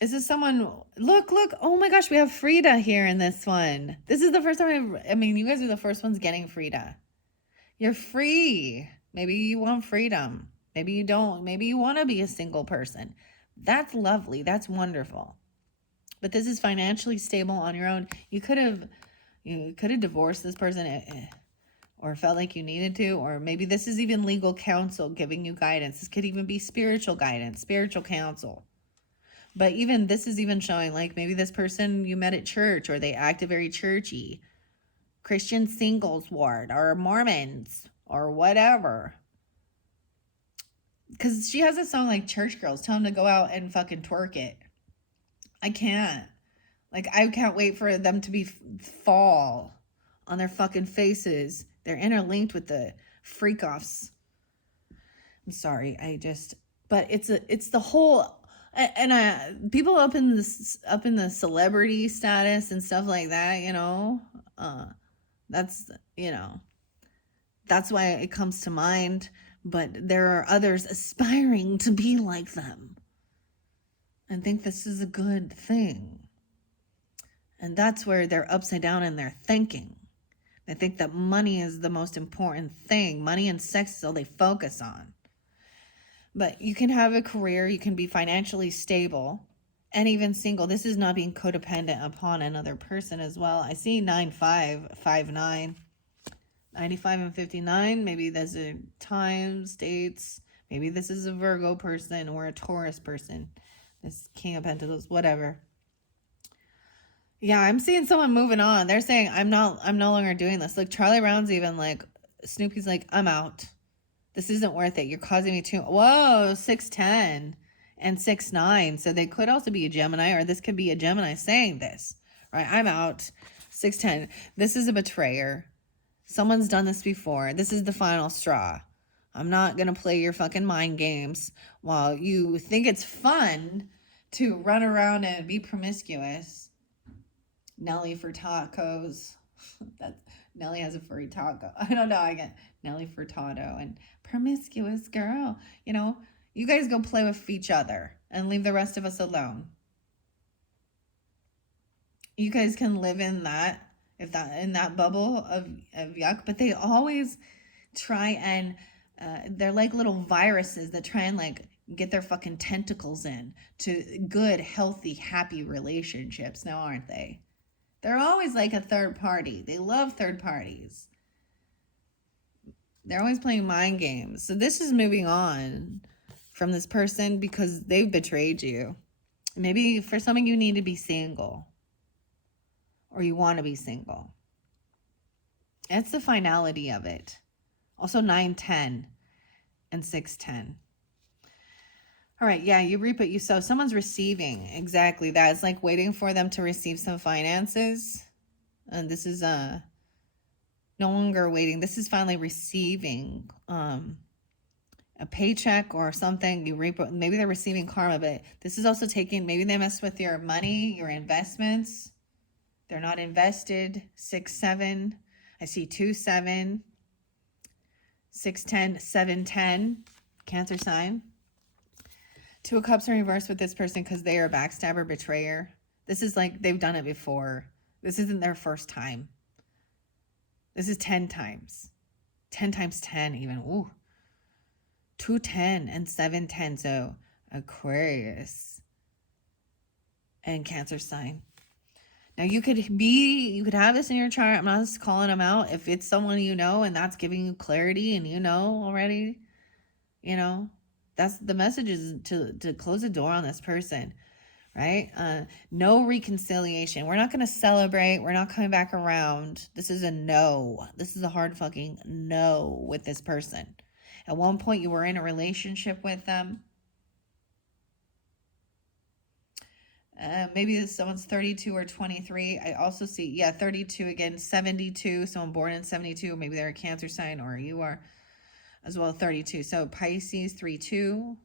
Is this someone? Look! Oh my gosh, we have Frida here in this one. This is the first time I mean, you guys are the first ones getting Frida. You're free. Maybe you want freedom. Maybe you don't. Maybe you want to be a single person. That's lovely. That's wonderful. But this is financially stable on your own. You could have divorced this person or felt like you needed to, or maybe this is even legal counsel giving you guidance. This could even be spiritual guidance, spiritual counsel. But even this is even showing like maybe this person you met at church, or they acted very churchy, Christian singles ward, or Mormons, or whatever. Because she has a song like Church Girls. Tell them to go out and fucking twerk it. I can't. Like, I can't wait for them to be fall on their fucking faces. They're interlinked with the freak offs. I'm sorry. But it's the whole, and people up in the celebrity status and stuff like that, that's, that's why it comes to mind. But there are others aspiring to be like them and think this is a good thing. And that's where they're upside down in their thinking. They think that money is the most important thing. Money and sex is all they focus on. But you can have a career, you can be financially stable, and even single. This is not being codependent upon another person as well. I see 9-5, 5-9. 95 and 59, maybe there's a times, dates. Maybe this is a Virgo person or a Taurus person. This King of Pentacles, whatever. Yeah, I'm seeing someone moving on. They're saying, I'm no longer doing this. Like Charlie Brown's even like, Snoopy's like, I'm out. This isn't worth it. You're causing me too. Whoa, 6'10" and 6'9". So they could also be a Gemini, or this could be a Gemini saying this, right? I'm out. 6'10". This is a betrayer. Someone's done this before. This is the final straw. I'm not going to play your fucking mind games while you think it's fun to run around and be promiscuous. Nelly for tacos. Nelly has a furry taco. I don't know. I get Nelly Furtado and promiscuous girl. You guys go play with each other and leave the rest of us alone. You guys can live in that. In that bubble of yuck, but they always try and they're like little viruses that try and like get their fucking tentacles in to good, healthy, happy relationships now, aren't they? They're always like a third party. They love third parties. They're always playing mind games. So this is moving on from this person because they've betrayed you. Maybe for some of you need to be single. Or you want to be single. That's the finality of it. Also 9-10 and 6-10. All right, yeah, you reap what you sow. Someone's receiving exactly that. It's like waiting for them to receive some finances. And this is no longer waiting. This is finally receiving a paycheck or something. You reap, maybe they're receiving karma, but this is also taking, maybe they messed with your money, your investments. They're not invested. 6-7. I see 2-7. 6-10, 7-10. Cancer sign. 2 of Cups in reverse with this person because they are a backstabber, betrayer. This is like they've done it before. This isn't their first time. This is 10 times. 10 times 10 even. Ooh. 2-10 and 7-10. So Aquarius and Cancer sign. Now you could have this in your chart. I'm not just calling them out. If it's someone you know and that's giving you clarity and you know already, that's the message is to close the door on this person, right? No reconciliation. We're not going to celebrate. We're not coming back around. This is a no. This is a hard fucking no with this person. At one point you were in a relationship with them. Maybe someone's 32 or 23. I also see, 32 again, 72. Someone born in 72. Maybe they're a Cancer sign or you are as well, 32. So Pisces, 3-2.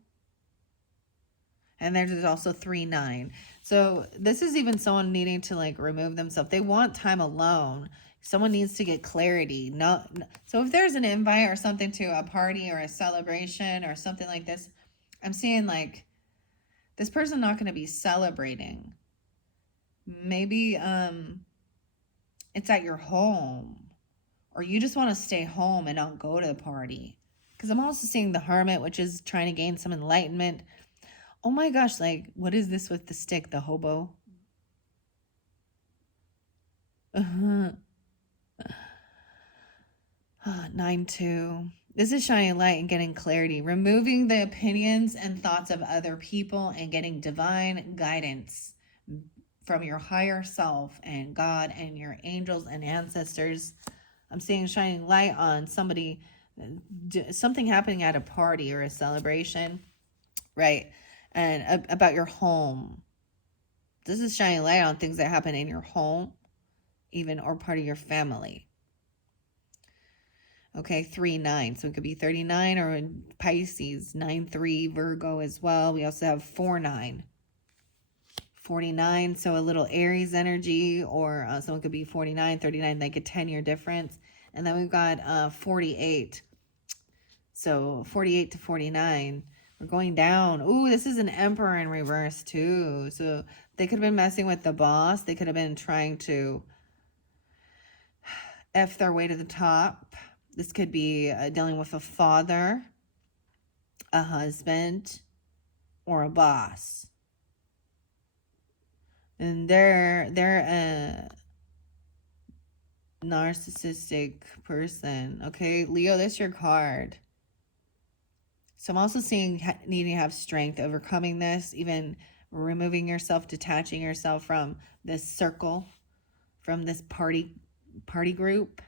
And there's also 3-9. So this is even someone needing to like remove themselves. They want time alone. Someone needs to get clarity. So if there's an invite or something to a party or a celebration or something like this, I'm seeing like this person not going to be celebrating. Maybe it's at your home, or you just want to stay home and not go to the party. Because I'm also seeing the hermit, which is trying to gain some enlightenment. Oh my gosh, like, what is this with the stick, the hobo? 9-2. This is shining light and getting clarity, removing the opinions and thoughts of other people and getting divine guidance from your higher self and God and your angels and ancestors. I'm seeing shining light on somebody, something happening at a party or a celebration, right? And about your home. This is shining light on things that happen in your home, even, or part of your family. Okay, 3-9. So it could be 39 or in Pisces, 9-3, Virgo as well. We also have 4-9. 49, so a little Aries energy, or someone could be 49, 39, like a 10-year difference. And then we've got 48. So 48 to 49. We're going down. Ooh, this is an Emperor in reverse too. So they could have been messing with the boss. They could have been trying to F their way to the top. This could be dealing with a father, a husband, or a boss. And they're a narcissistic person. Okay, Leo, that's your card. So I'm also seeing needing to have strength, overcoming this, even removing yourself, detaching yourself from this circle, from this party group,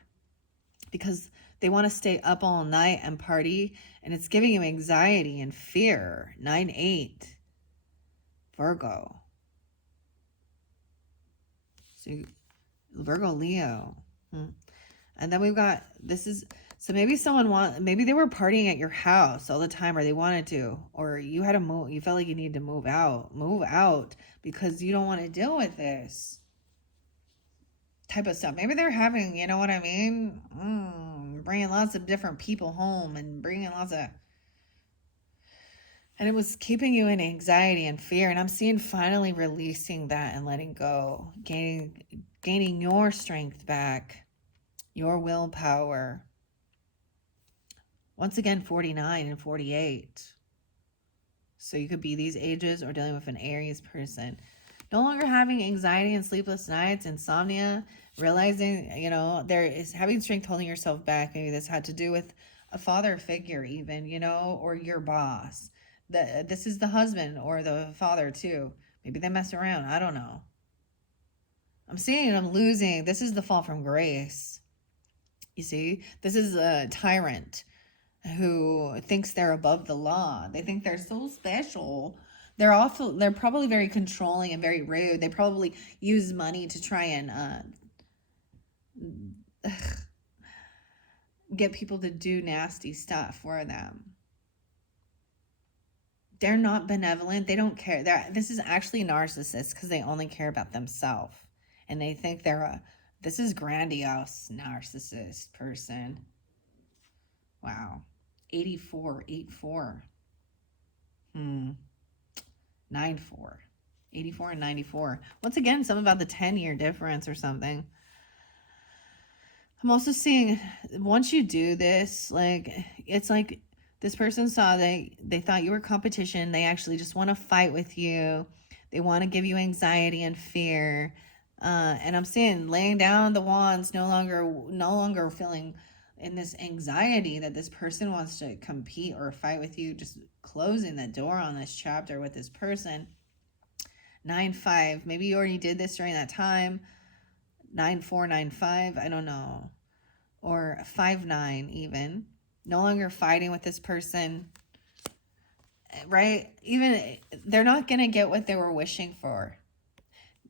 because they want to stay up all night and party, and it's giving you anxiety and fear. 9-8, Virgo. So Virgo, Leo. And then we've got, so maybe maybe they were partying at your house all the time, or they wanted to, or you had to move, you felt like you needed to move out because you don't want to deal with this type of stuff. Maybe they're having, you know what I mean? Bringing lots of different people home and and it was keeping you in anxiety and fear. And I'm seeing finally releasing that and letting go, gaining your strength back, your willpower. Once again, 49 and 48. So you could be these ages or dealing with an Aries person. No longer having anxiety and sleepless nights, insomnia, realizing, there is having strength holding yourself back. Maybe this had to do with a father figure even, or your boss. This is the husband or the father too. Maybe they mess around. I don't know. I'm seeing I'm losing. This is the fall from grace. You see, this is a tyrant who thinks they're above the law. They think they're so special. They're probably very controlling and very rude. They probably use money to try and get people to do nasty stuff for them. They're not benevolent. They don't care. This is actually narcissists because they only care about themselves. And they think this is grandiose narcissist person. Wow. 84, 8-4. 9-4. 84 and 94. Once again, something about the 10-year difference or something. I'm also seeing once you do this, like, it's like this person saw they thought you were competition. They actually just want to fight with you. They want to give you anxiety and fear. And I'm seeing laying down the wands, no longer feeling in this anxiety that this person wants to compete or fight with you, just closing the door on this chapter with this person. 9-5, maybe you already did this during that time. 9-4, 9-5, I don't know. Or 5-9 even. No longer fighting with this person, right? Even they're not going to get what they were wishing for.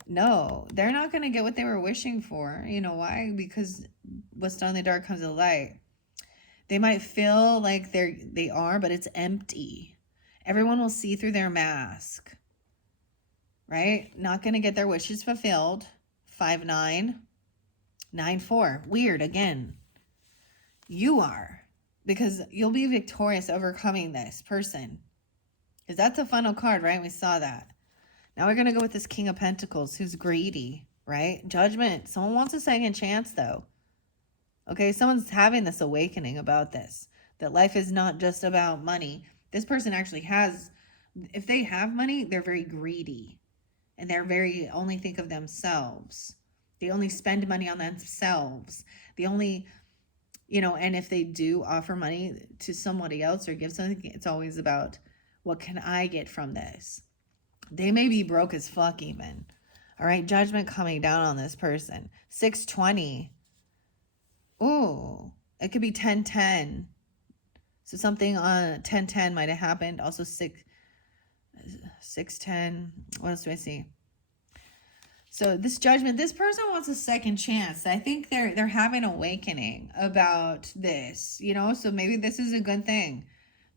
No, they're not going to get what they were wishing for. You know why? Because what's done in the dark comes to light. They might feel like they are, but it's empty. Everyone will see through their mask. Right? Not going to get their wishes fulfilled. 5-9. 9-4. Weird again. You are. Because you'll be victorious overcoming this person. Because that's the final card, right? We saw that. Now we're going to go with this King of Pentacles who's greedy, right? Judgment. Someone wants a second chance, though. Okay, someone's having this awakening about this. That life is not just about money. This person actually has, if they have money, they're very greedy. And they're very, only think of themselves. They only spend money on themselves. They only, and if they do offer money to somebody else or give something, it's always about, what can I get from this? They may be broke as fuck even. All right, judgment coming down on this person. 620. Ooh, it could be 1010. So something on 1010 might have happened. Also 610. What else do I see? So this judgment, this person wants a second chance. I think they're having an awakening about this, so maybe this is a good thing.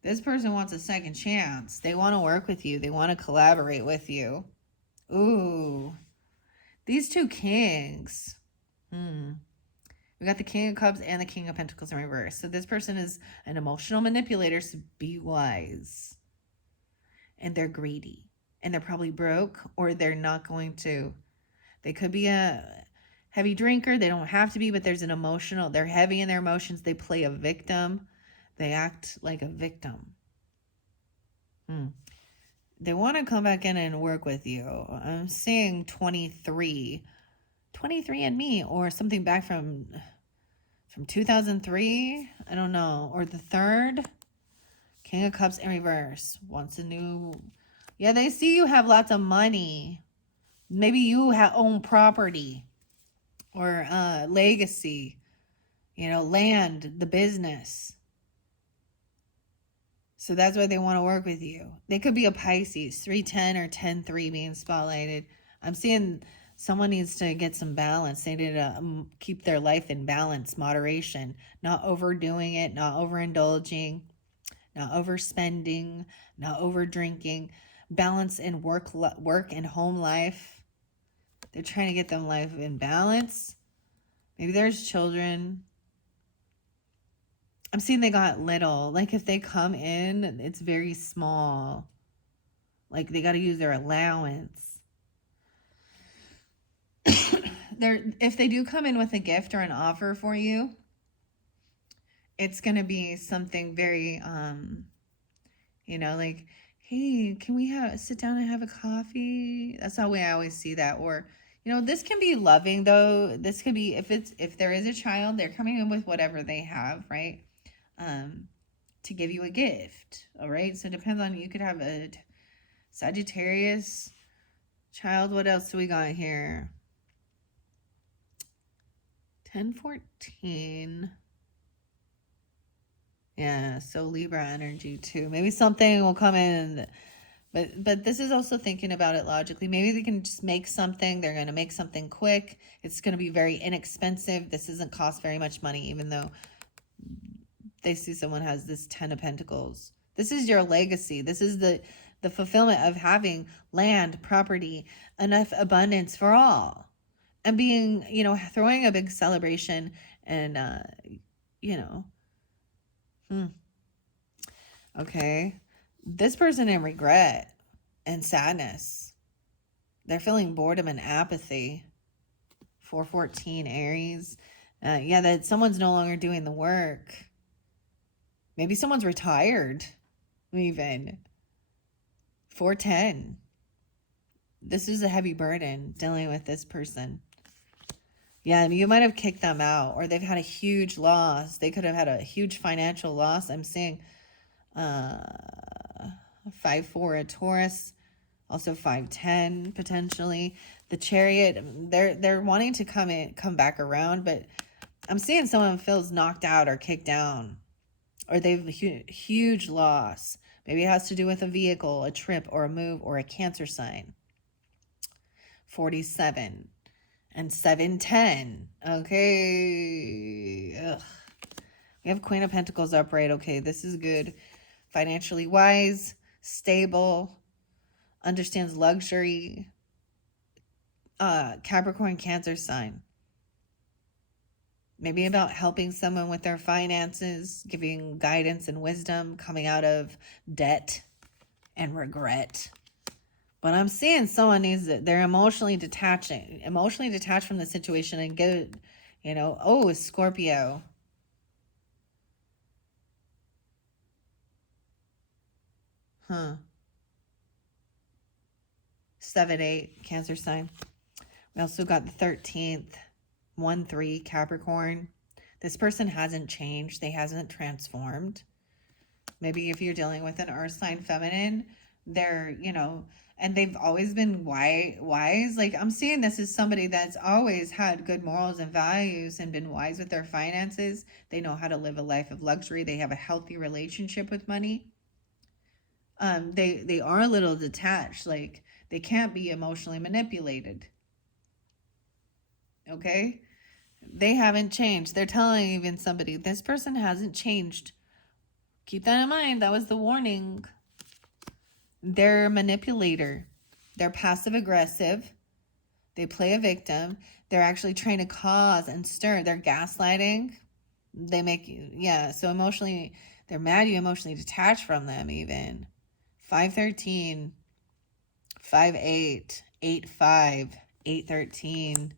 This person wants a second chance. They want to work with you. They want to collaborate with you. Ooh, these two kings. We got the King of Cups and the King of Pentacles in reverse. So this person is an emotional manipulator, so be wise. And they're greedy. And they're probably broke, or they're not going to. They could be a heavy drinker. They don't have to be, but there's an emotional. They're heavy in their emotions. They play a victim. They act like a victim. They want to come back in and work with you. I'm seeing 23 and me, or something back from 2003. I don't know. Or the third. King of Cups in reverse. Wants a new. Yeah, they see you have lots of money. Maybe you own property or legacy. Land, the business. So that's why they want to work with you. They could be a Pisces, 310 or 10-3 being spotlighted. I'm seeing someone needs to get some balance. They need to keep their life in balance, moderation, not overdoing it, not overindulging, not overspending, not overdrinking. Balance in work and home life. They're trying to get them life in balance. Maybe there's children. I'm seeing they got little. Like if they come in, it's very small. Like they got to use their allowance. If they do come in with a gift or an offer for you, it's going to be something very, like, hey, can we sit down and have a coffee? That's the way I always see that. Or, this can be loving though. This could be, if there is a child, they're coming in with whatever they have, right? To give you a gift. All right. So it depends on, you could have a Sagittarius child. What else do we got here? 10-14. Yeah, so Libra energy too. Maybe something will come in, but this is also thinking about it logically. Maybe they can just make something. They're going to make something quick. It's going to be very inexpensive. This doesn't cost very much money, even though they see someone has this 10 of Pentacles. This is your legacy. This is the fulfillment of having land, property, enough abundance for all. And being, throwing a big celebration and, Okay. This person in regret and sadness. They're feeling boredom and apathy. 414 Aries. That someone's no longer doing the work. Maybe someone's retired, even. 410. This is a heavy burden dealing with this person. Yeah, you might have kicked them out, or they've had a huge loss. They could have had a huge financial loss. I'm seeing 5-4 a Taurus, also 5-10 potentially. The Chariot, they're wanting to come back around, but I'm seeing someone feels knocked out or kicked down, or they've huge loss. Maybe it has to do with a vehicle, a trip, or a move, or a Cancer sign. 47 and 710. Okay. Ugh. We have Queen of Pentacles upright. Okay, this is good. Financially wise, stable, understands luxury. Capricorn, Cancer sign. Maybe about helping someone with their finances, giving guidance and wisdom, coming out of debt and regret. But I'm seeing someone needs it. They're emotionally detached from the situation and good, oh, Scorpio. Huh. 7-8, Cancer sign. We also got the 13th, 1-3, Capricorn. This person hasn't changed. They hasn't transformed. Maybe if you're dealing with an earth sign feminine, they're, and they've always been wise. Like, I'm seeing this as somebody that's always had good morals and values and been wise with their finances. They know how to live a life of luxury. They have a healthy relationship with money. They are a little detached. Like, they can't be emotionally manipulated. Okay? They haven't changed. They're telling even somebody, this person hasn't changed. Keep that in mind. That was the warning. They're a manipulator. They're passive aggressive. They play a victim. They're actually trying to cause and stir. They're gaslighting. They make you, so emotionally, they're mad you emotionally detached from them even. 5-13, 5-8, 8-5, 8-13.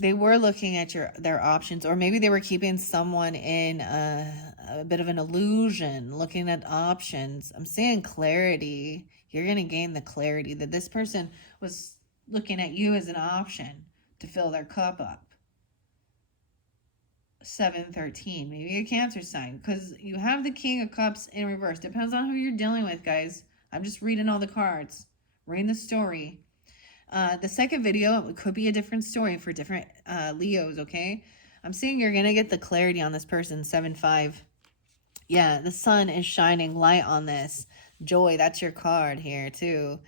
They were looking at their options, or maybe they were keeping someone in a bit of an illusion, looking at options. I'm seeing clarity. You're going to gain the clarity that this person was looking at you as an option to fill their cup up. 7-13, maybe a Cancer sign, because you have the King of Cups in reverse. Depends on who you're dealing with, guys. I'm just reading all the cards, reading the story. The second video, it could be a different story for different Leos, okay? I'm seeing you're going to get the clarity on this person, 7-5. Yeah, the sun is shining light on this. Joy, that's your card here, too.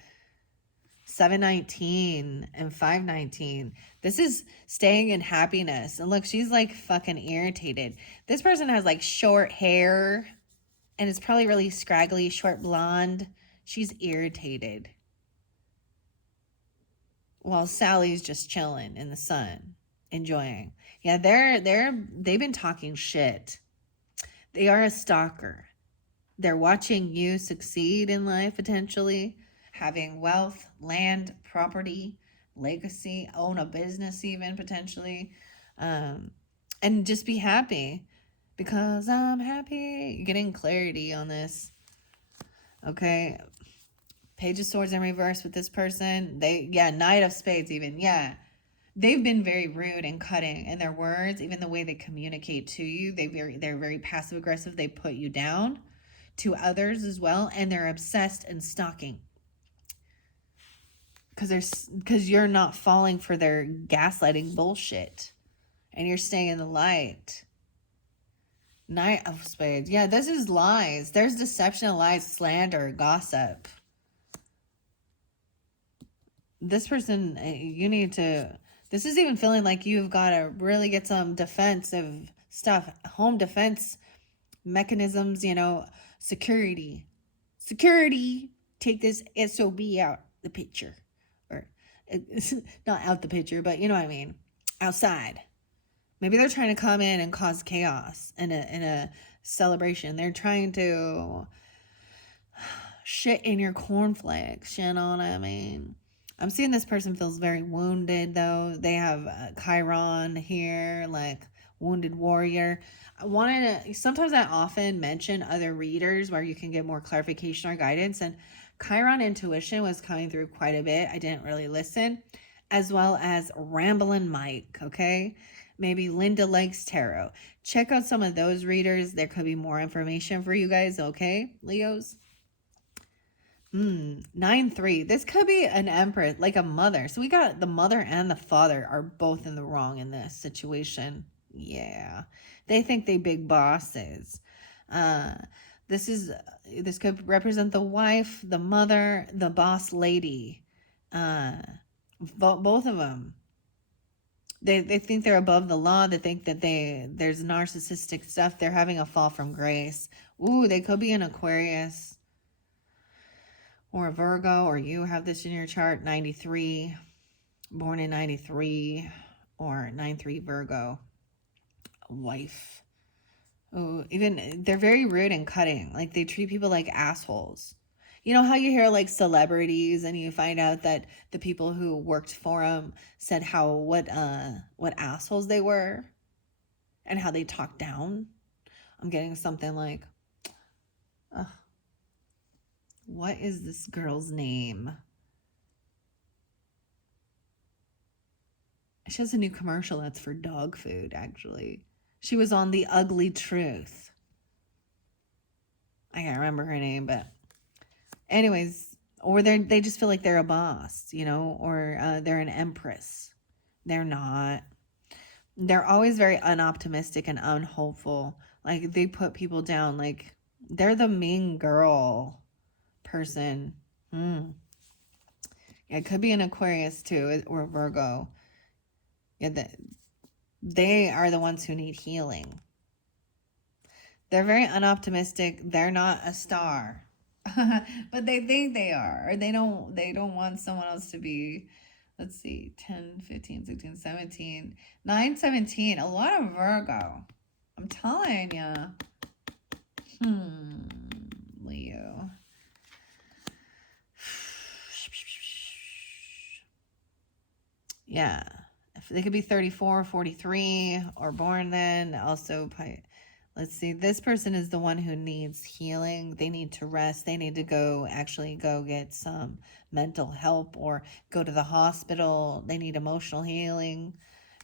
7-19 and 5-19. This is staying in happiness. And look, she's like fucking irritated. This person has like short hair and it's probably really scraggly, short blonde. She's irritated. While Sally's just chilling in the sun, enjoying. Yeah, they've been talking shit. They are a stalker. They're watching you succeed in life, potentially having wealth, land, property, legacy, own a business even potentially, and just be happy because I'm happy. You're getting clarity on this. Okay. Page of Swords in reverse with this person. Knight of Spades even. Yeah. They've been very rude and cutting in their words, even the way they communicate to you. They're very passive aggressive. They put you down to others as well, and they're obsessed and stalking. Because you're not falling for their gaslighting bullshit. And you're staying in the light. Knight of Spades. Yeah, this is lies. There's deception, lies, slander, gossip. This person, you need to... This is even feeling like you've got to really get some defensive stuff. Home defense mechanisms, security. Security. Take this SOB out the picture. Or, it's not out the picture, but you know what I mean. Outside. Maybe they're trying to come in and cause chaos in a celebration. They're trying to shit in your cornflakes, you know what I mean? I'm seeing this person feels very wounded, though. They have Chiron here, like wounded warrior. Sometimes I often mention other readers where you can get more clarification or guidance, and Chiron intuition was coming through quite a bit. I didn't really listen, as well as Ramblin' Mike, okay? Maybe Linda Likes Tarot. Check out some of those readers. There could be more information for you guys, okay, Leos? 9-3. This could be an empress, like a mother. So we got the mother and the father are both in the wrong in this situation. Yeah. They think they big bosses. This could represent the wife, the mother, the boss lady. Both of them. They think they're above the law. They think that there's narcissistic stuff. They're having a fall from grace. Ooh, they could be an Aquarius. Or a Virgo, or you have this in your chart, 93, born in 93, or 9-3 Virgo, wife. Oh, even they're very rude and cutting. Like they treat people like assholes. You know how you hear like celebrities and you find out that the people who worked for them said how what assholes they were and how they talked down? I'm getting something like, what is this girl's name? She has a new commercial that's for dog food, actually. She was on The Ugly Truth. I can't remember her name, but anyways, or they just feel like they're a boss, you know, or they're an empress. They're not. They're always very unoptimistic and unhopeful. Like they put people down. Like they're the mean girl person. Yeah, it could be an Aquarius too, or Virgo. Yeah, they are the ones who need healing. They're very unoptimistic. They're not a star. But they think they are. Or they don't want someone else to be. Let's see, 10, 15, 16, 17, 9, 17. A lot of Virgo. I'm telling you. Leo. Yeah. If they could be 34, 43, or born then. Also, let's see. This person is the one who needs healing. They need to rest. They need to actually go get some mental help or go to the hospital. They need emotional healing.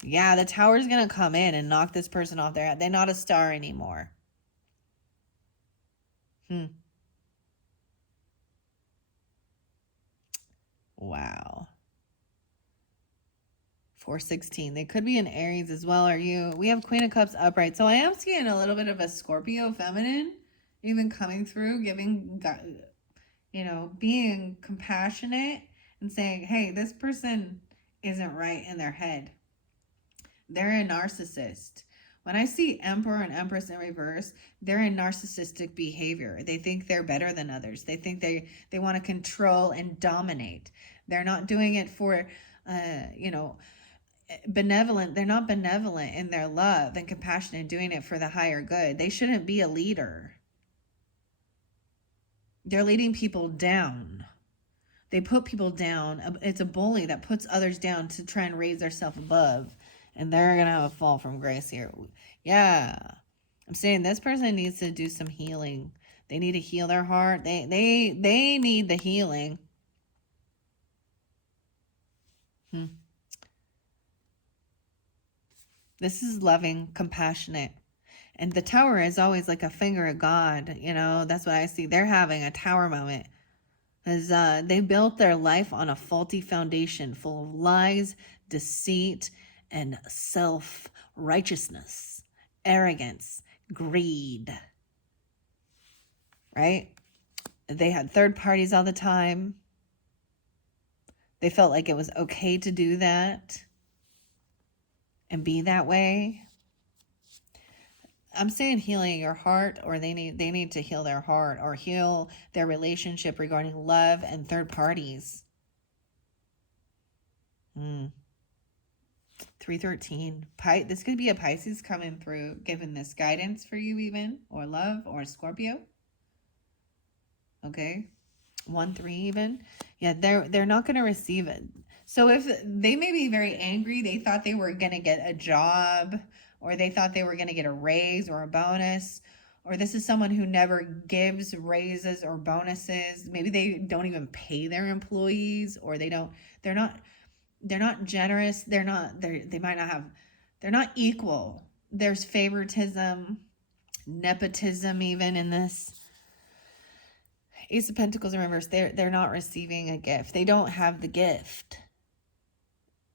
Yeah, the tower's going to come in and knock this person off their head. They're not a star anymore. Wow. 416. They could be in Aries as well. Are you? We have Queen of Cups upright. So I am seeing a little bit of a Scorpio feminine even coming through, giving, being compassionate and saying, hey, this person isn't right in their head. They're a narcissist. When I see Emperor and Empress in reverse, they're in narcissistic behavior. They think they're better than others. They think they want to control and dominate. They're not doing it for, benevolent. They're not benevolent in their love and compassion and doing it for the higher good. They shouldn't be a leader. They're leading people down. They put people down. It's a bully that puts others down to try and raise themselves above. And they're going to have a fall from grace here. Yeah. I'm saying this person needs to do some healing. They need to heal their heart. They need the healing. This is loving, compassionate. And the tower is always like a finger of God. You know, that's what I see. They're having a tower moment. As they built their life on a faulty foundation full of lies, deceit, and self-righteousness, arrogance, greed. Right? They had third parties all the time. They felt like it was okay to do that and be that way. I'm saying healing your heart, or they need to heal their heart or heal their relationship regarding love and third parties. 313. This could be a Pisces coming through, giving this guidance for you even, or love, or Scorpio. Okay. 1-3 even. Yeah, they're not going to receive it. So if they may be very angry, they thought they were going to get a job, or they thought they were going to get a raise or a bonus, or this is someone who never gives raises or bonuses. Maybe they don't even pay their employees, or they're not generous. They're not equal. There's favoritism, nepotism even in this. Ace of Pentacles in reverse. They're not receiving a gift. They don't have the gift.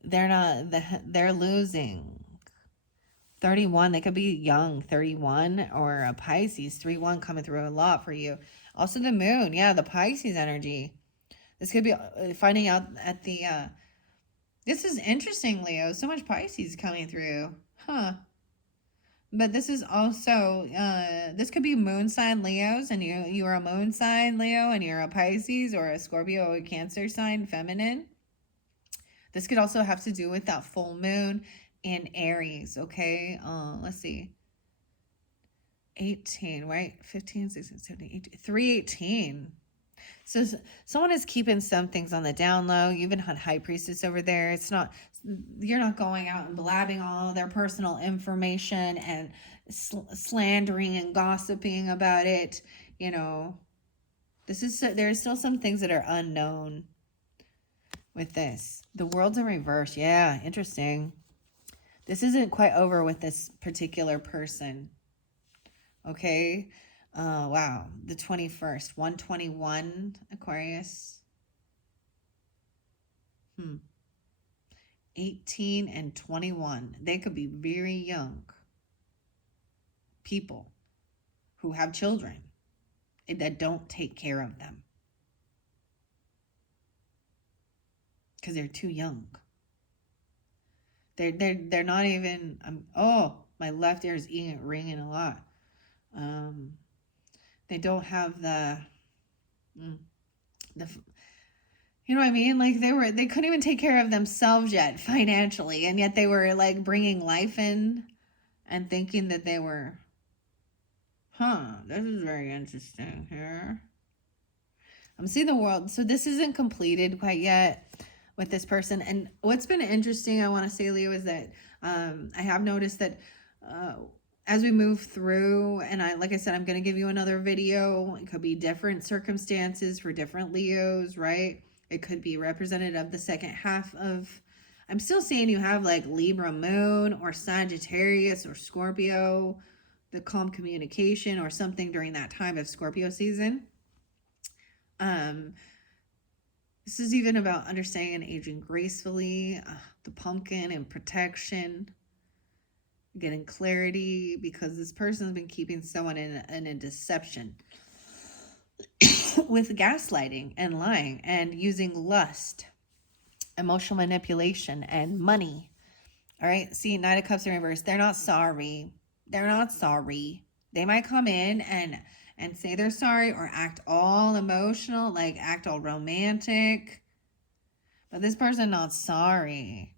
They're losing. 31, they could be young, 31, or a Pisces, 3-1 coming through a lot for you. Also the moon, yeah, the Pisces energy. This could be finding out at the, this is interesting, Leo. So much Pisces coming through. But this is also, this could be moon sign Leos, and you are a moon sign Leo, and you're a Pisces or a Scorpio or a Cancer sign feminine. This could also have to do with that full moon in Aries, okay? Let's see. 18, right? 15, 16, 17, 18, 318. So someone is keeping some things on the down low. You even had High Priestess over there. It's not, you're not going out and blabbing all their personal information and slandering and gossiping about it. You know, there's still some things that are unknown with this. The world's in reverse. Yeah, interesting. This isn't quite over with this particular person. Okay. Wow. The 21st, 121 Aquarius. 18 and 21. They could be very young people who have children that don't take care of them because they're too young. They're not even. Oh, my left ear is ringing a lot. They don't have the you know what I mean? Like they couldn't even take care of themselves yet financially, and yet they were like bringing life in and thinking that they were, this is very interesting here. I'm seeing the world. So this isn't completed quite yet with this person. And what's been interesting, I want to say, Leo, is that I have noticed that as we move through, and like I said, I'm going to give you another video. It could be different circumstances for different Leos, right? It could be representative of the second half of, I'm still seeing you have like Libra moon or Sagittarius or Scorpio, the calm communication or something during that time of Scorpio season. This is even about understanding and aging gracefully, the pumpkin and protection, getting clarity, because this person has been keeping someone in a deception with gaslighting and lying and using lust, emotional manipulation, and money. All right. See, Knight of Cups in reverse. They're not sorry. They're not sorry. They might come in and say they're sorry or act all emotional, like act all romantic. But this person not sorry.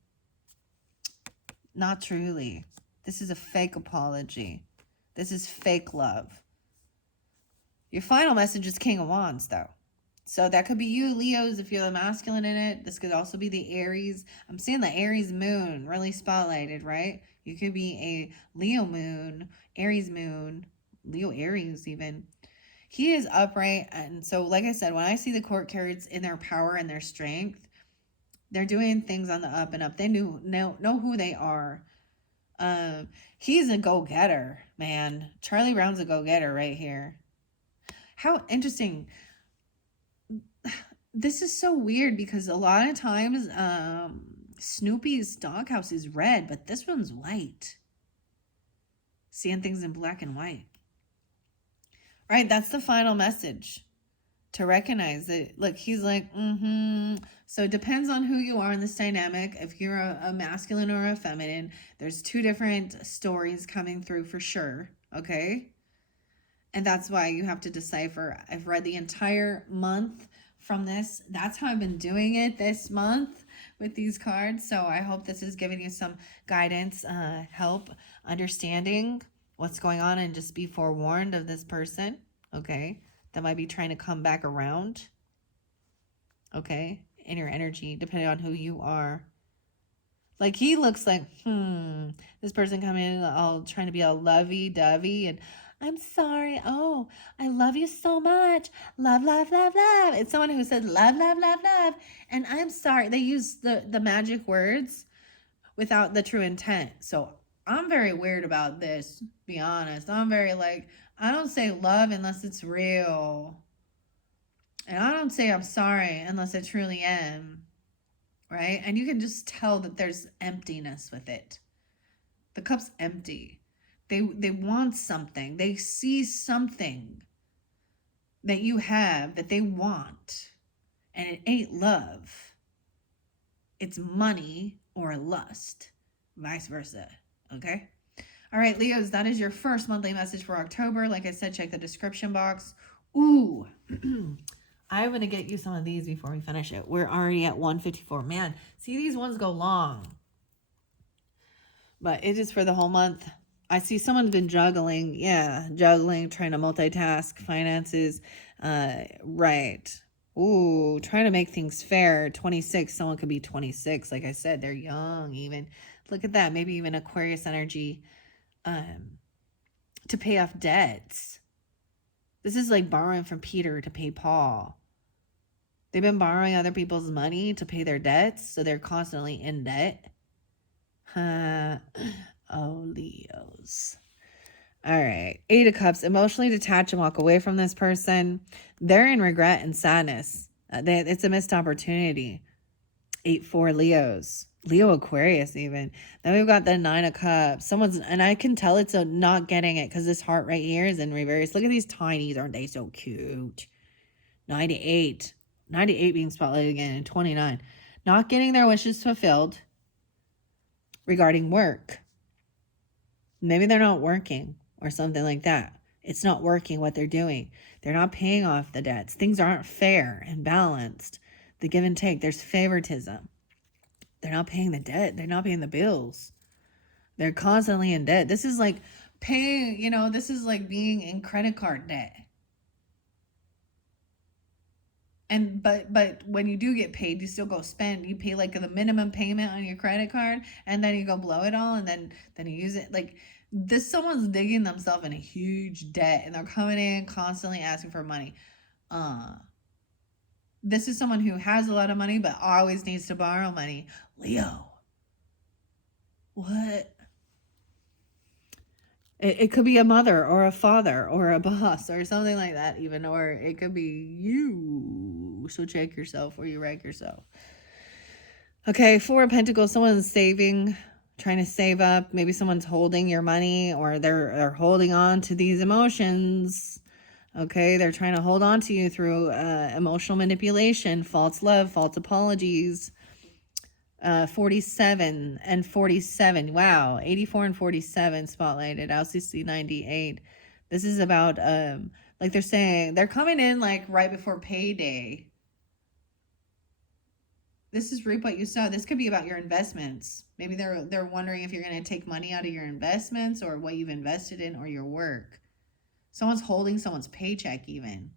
Not truly. This is a fake apology. This is fake love. Your final message is King of Wands, though. So that could be you, Leos, if you're the masculine in it. This could also be the Aries. I'm seeing the Aries moon really spotlighted, right? You could be a Leo moon, Aries moon, Leo Aries even. He is upright. And so, like I said, when I see the court cards in their power and their strength, they're doing things on the up and up. They know who they are. He's a go-getter, man. Charlie Brown's a go-getter right here. How interesting. This is so weird because a lot of times Snoopy's doghouse is red, but this one's white. Seeing things in black and white. All right, that's the final message. To recognize that, look, he's like, So it depends on who you are in this dynamic. If you're a masculine or a feminine, there's two different stories coming through for sure, okay? And that's why you have to decipher. I've read the entire month from this. That's how I've been doing it this month with these cards. So I hope this is giving you some guidance, help, understanding what's going on, and just be forewarned of this person, okay? That might be trying to come back around, okay? In your energy, depending on who you are. Like he looks like, this person coming in all trying to be all lovey-dovey and I'm sorry. Oh, I love you so much. Love, love, love, love. It's someone who says love, love, love, love. And I'm sorry. They use the magic words without the true intent. So I'm very weird about this, be honest. I'm very like, I don't say love unless it's real. And I don't say I'm sorry unless I truly am. Right? And you can just tell that there's emptiness with it. The cup's empty. They want something. They see something that you have that they want. And it ain't love. It's money or lust. Vice versa. Okay? All right, Leos, that is your first monthly message for October. Like I said, check the description box. Ooh. I'm going to get you some of these before we finish it. We're already at 154. Man, see, these ones go long. but it is for the whole month. I see someone's been juggling. Yeah, juggling, trying to multitask, finances. Right. Ooh, trying to make things fair. 26, someone could be 26. Like I said, they're young even. Look at that. Maybe even Aquarius energy to pay off debts. This is like borrowing from Peter to pay Paul. They've been borrowing other people's money to pay their debts, so they're constantly in debt. Oh, Leos. All right. 8 of Cups. Emotionally detach and walk away from this person. They're in regret and sadness. It's a missed opportunity. 8-4 Leos. Leo Aquarius even. Then we've got the 9 of Cups. And I can tell it's not getting it because this heart right here is in reverse. Look at these tinies. Aren't they so cute? 98. 98 being spotlighted again. And 29. Not getting their wishes fulfilled regarding work. Maybe they're not working or something like that. It's not working what they're doing. They're not paying off the debts. Things aren't fair and balanced. The give and take. There's favoritism. They're not paying the debt. They're not paying the bills. They're constantly in debt. This is like paying, this is like being in credit card debt. And but when you do get paid, you still go spend. You pay like the minimum payment on your credit card, and then you go blow it all, and then you use it. Like this, someone's digging themselves in a huge debt, and they're coming in constantly asking for money. This is someone who has a lot of money, but always needs to borrow money. Leo. What? It could be a mother or a father or a boss or something like that even, or it could be you. So check yourself or you wreck yourself. Okay, 4 of Pentacles. Someone's saving, trying to save up. Maybe someone's holding your money, or they're holding on to these emotions. Okay, they're trying to hold on to you through emotional manipulation, false love, false apologies. 47 and 47. Wow, 84 and 47 spotlighted. LCC 98. This is about like they're saying they're coming in like right before payday. This is reap what you sow. This could be about your investments. Maybe they're wondering if you're going to take money out of your investments or what you've invested in or your work. Someone's holding someone's paycheck even.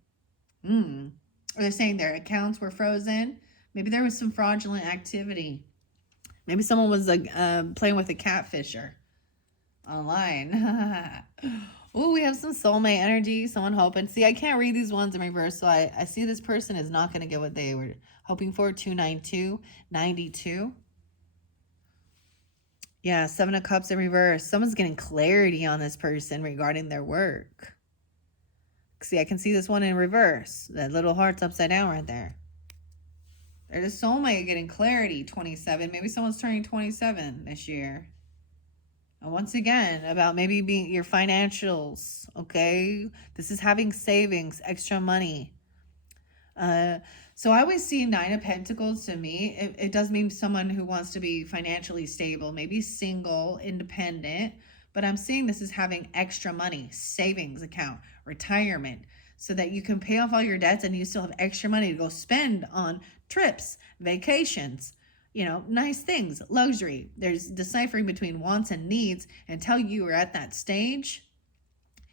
Or they're saying their accounts were frozen. Maybe there was some fraudulent activity. Maybe someone was like playing with a catfisher online. Oh, we have some soulmate energy. Someone hoping. See, I can't read these ones in reverse, so I see this person is not going to get what they were hoping for. 292, 92. Yeah, 7 of Cups in reverse. Someone's getting clarity on this person regarding their work. See, I can see this one in reverse. That little heart's upside down right there. There's a soulmate getting clarity. 27. Maybe someone's turning 27 this year. And once again, about maybe being your financials. Okay, this is having savings, extra money. So I always see 9 of Pentacles. To me, it does mean someone who wants to be financially stable, maybe single, independent. But I'm seeing this is having extra money, savings account, retirement, so that you can pay off all your debts and you still have extra money to go spend on trips, vacations, nice things, luxury. There's deciphering between wants and needs. Until you are at that stage,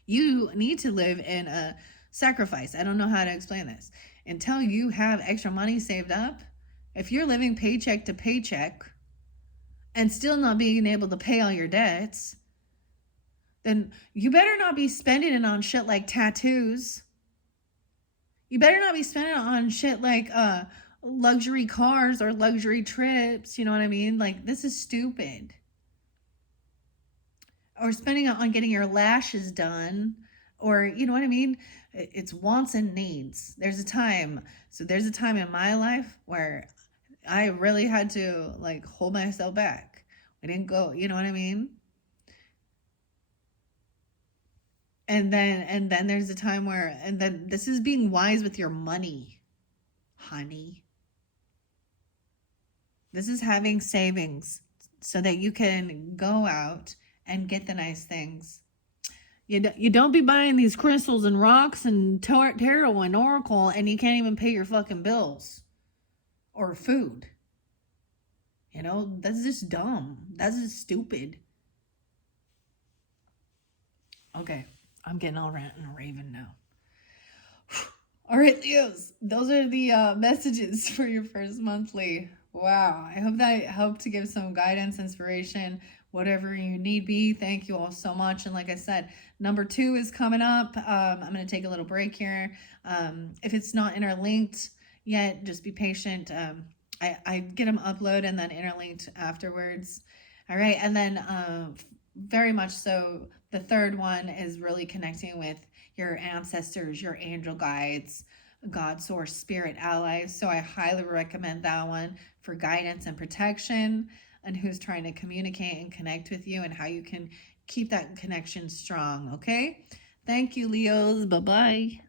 you need to live in a sacrifice. I don't know how to explain this. Until you have extra money saved up, if you're living paycheck to paycheck and still not being able to pay all your debts, then you better not be spending it on shit like tattoos. You better not be spending it on shit like luxury cars or luxury trips. You know what I mean? Like, this is stupid. Or spending it on getting your lashes done. Or, you know what I mean? It's wants and needs. There's a time in my life where I really had to like hold myself back. I didn't go, you know what I mean? And then there's a time where, and then this is being wise with your money, honey. This is having savings so that you can go out and get the nice things. You don't be buying these crystals and rocks and tarot and oracle and you can't even pay your fucking bills or food. That's just dumb. That's just stupid. Okay, I'm getting all ranting and raving now. All right, Leos, those are the messages for your first monthly. Wow, I hope that helped to give some guidance, inspiration, whatever you need be. Thank you all so much. And like I said, number 2 is coming up. I'm going to take a little break here. If it's not interlinked yet, just be patient. I get them uploaded and then interlinked afterwards. All right, and then very much so, the third one is really connecting with your ancestors, your angel guides, God source, spirit allies. So I highly recommend that one for guidance and protection, and who's trying to communicate and connect with you and how you can keep that connection strong. Okay. Thank you, Leos. Bye bye.